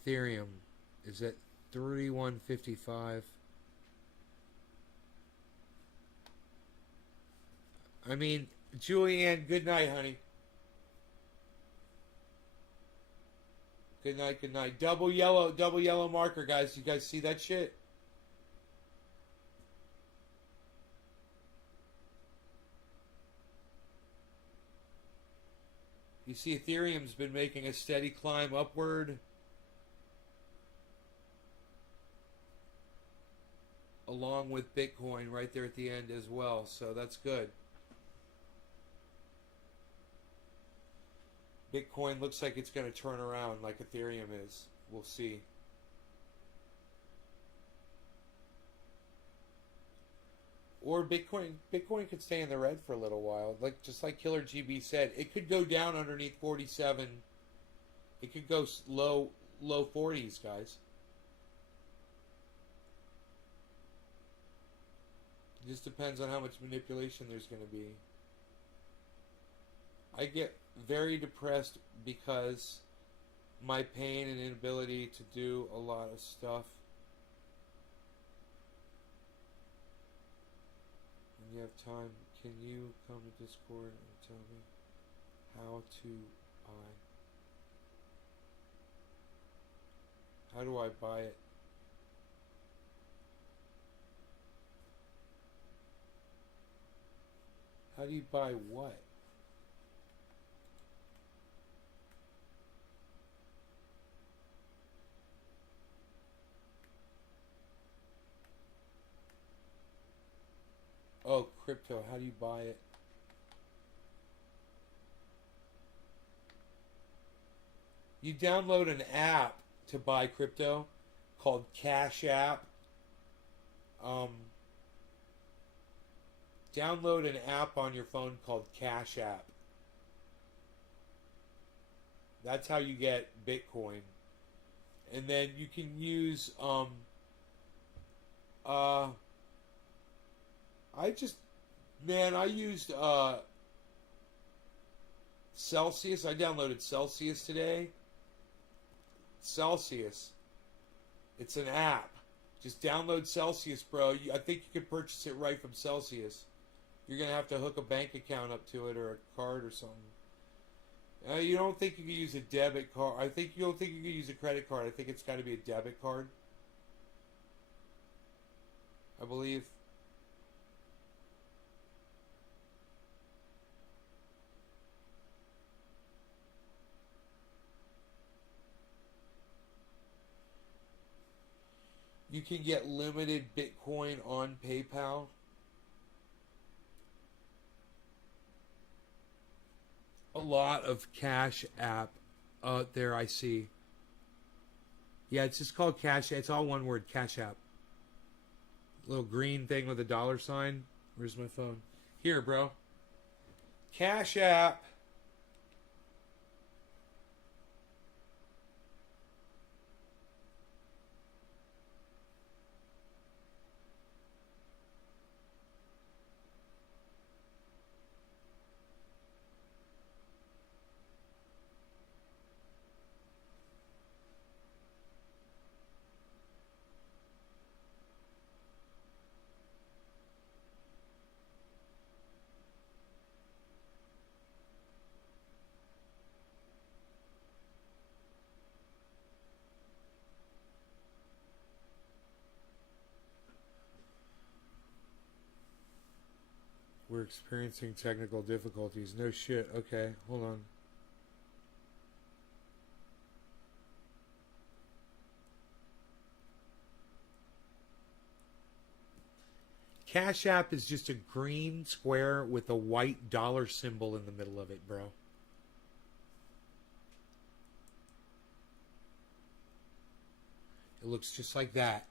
Ethereum is at 3155. I mean, Julianne, good night, honey. Good night, good night. Double yellow marker, guys. You guys see that shit? You see Ethereum's been making a steady climb upward. Along with Bitcoin right there at the end as well. So that's good. Bitcoin looks like it's going to turn around like Ethereum is. We'll see. Or Bitcoin could stay in the red for a little while. Like just like Killer GB said, it could go down underneath 47. It could go low 40s, guys. It just depends on how much manipulation there's going to be. I get very depressed because my pain and inability to do a lot of stuff. When you have time, can you come to Discord and tell me how to buy? How do I buy it? How do you buy what? Oh, crypto. How do you buy it? You download an app to buy crypto called Cash App. Um, Download an app on your phone called Cash App. That's how you get Bitcoin. And then you can use I just man, I used Celsius. I downloaded Celsius today. Celsius. It's an app. Just download Celsius, bro. I think you can purchase it right from Celsius. You're going to have to hook a bank account up to it or a card or something. You don't think you can use a debit card. You don't think you can use a credit card. I think it's got to be a debit card. I believe. You can get limited Bitcoin on PayPal. A lot of Cash App out there I see. Yeah, it's just called Cash. It's all one word, Cash App. Little green thing with a dollar sign. Where's my phone? Here, bro. Cash App. We're experiencing technical difficulties. No shit. Okay, hold on. Cash App is just a green square with a white dollar symbol in the middle of it, bro. It looks just like that.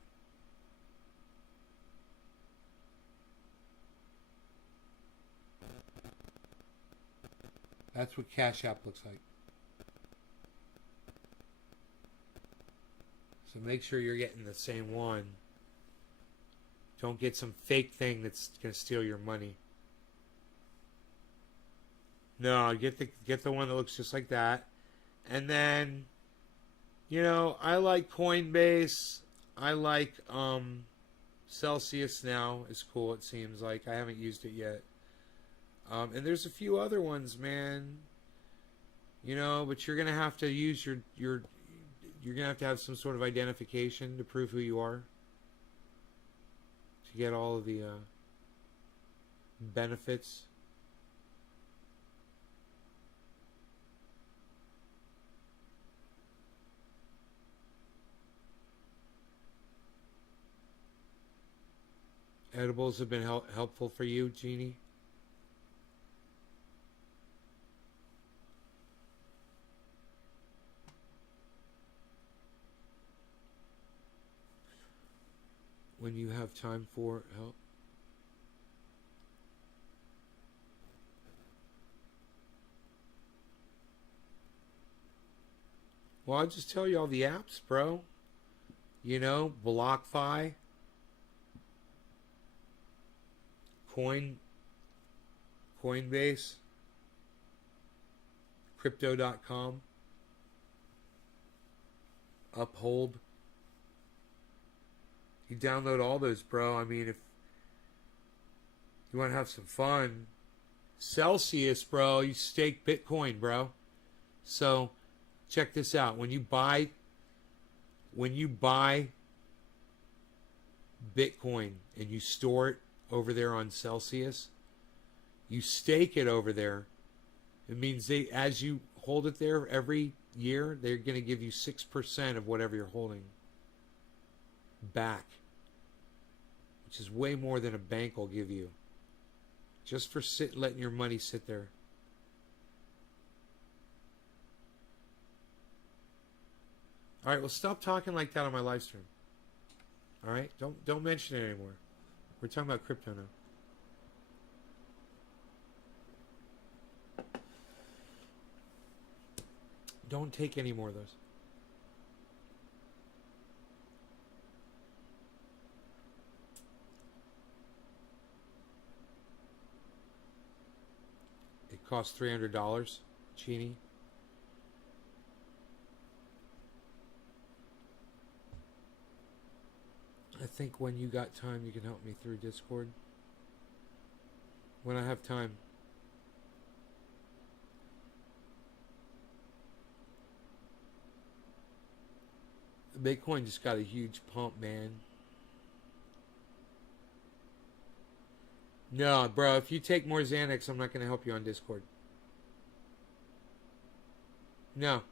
That's what Cash App looks like. So make sure you're getting the same one. Don't get some fake thing that's going to steal your money. No, get the one that looks just like that. And then, you know, I like Coinbase. I like Celsius now. It's cool, it seems like. I haven't used it yet. And there's a few other ones, man. You know, but you're gonna have to use you're gonna have some sort of identification to prove who you are. To get all of the benefits. Edibles have been helpful for you, Jeannie? When you have time for help. Well, I'll just tell you all the apps, bro. You know, BlockFi, Coinbase, Crypto.com, Uphold. You download all those, bro. I mean, if you want to have some fun, Celsius, bro, you stake Bitcoin, bro. So check this out. When you buy Bitcoin and you store it over there on Celsius, you stake it over there. It means as you hold it there every year, they're going to give you 6% of whatever you're holding back, which is way more than a bank will give you, just for letting your money sit there. All right, well, stop talking like that on my live stream. All right, don't mention it anymore. We're talking about crypto now. Don't take any more of those. It costs $300, Genie. I think when you got time, you can help me through Discord. When I have time. Bitcoin just got a huge pump, man. No, bro, if you take more Xanax, I'm not going to help you on Discord. No.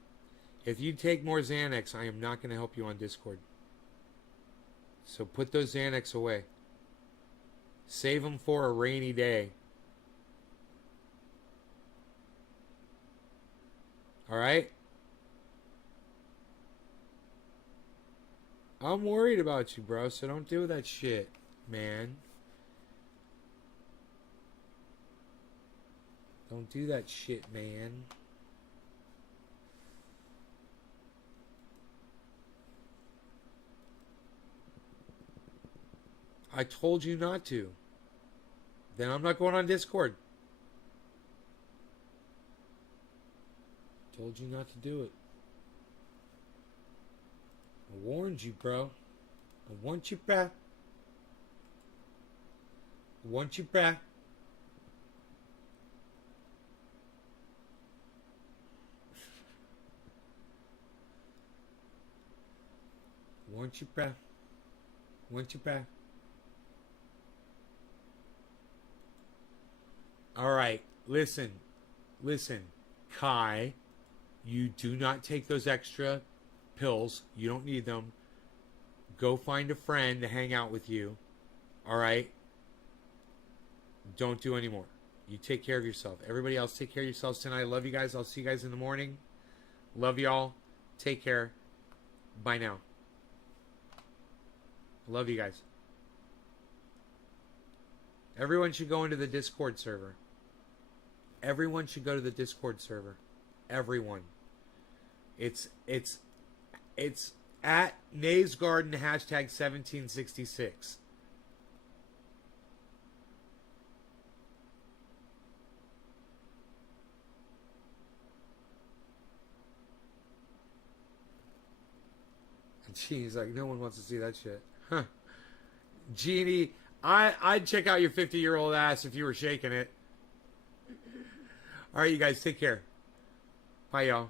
If you take more Xanax, I am not going to help you on Discord. So put those Xanax away. Save them for a rainy day. All right? I'm worried about you, bro, so don't do that shit, man. Don't do that shit, man. I told you not to. Then I'm not going on Discord. Told you not to do it. I warned you, bro. I want you back. I want you back. I want you back. I want you back. All right, listen, Kai, you do not take those extra pills. You don't need them. Go find a friend to hang out with you. All right? Don't do any more. You take care of yourself. Everybody else, take care of yourselves tonight. I love you guys. I'll see you guys in the morning. Love y'all. Take care. Bye now. Love you guys. Everyone should go into the Discord server. Everyone should go to the Discord server. Everyone. It's at Nays Garden hashtag 1766. And Genie's like, no one wants to see that shit. Huh. Genie, I'd check out your 50-year-old ass if you were shaking it. All right, you guys, take care. Bye, y'all.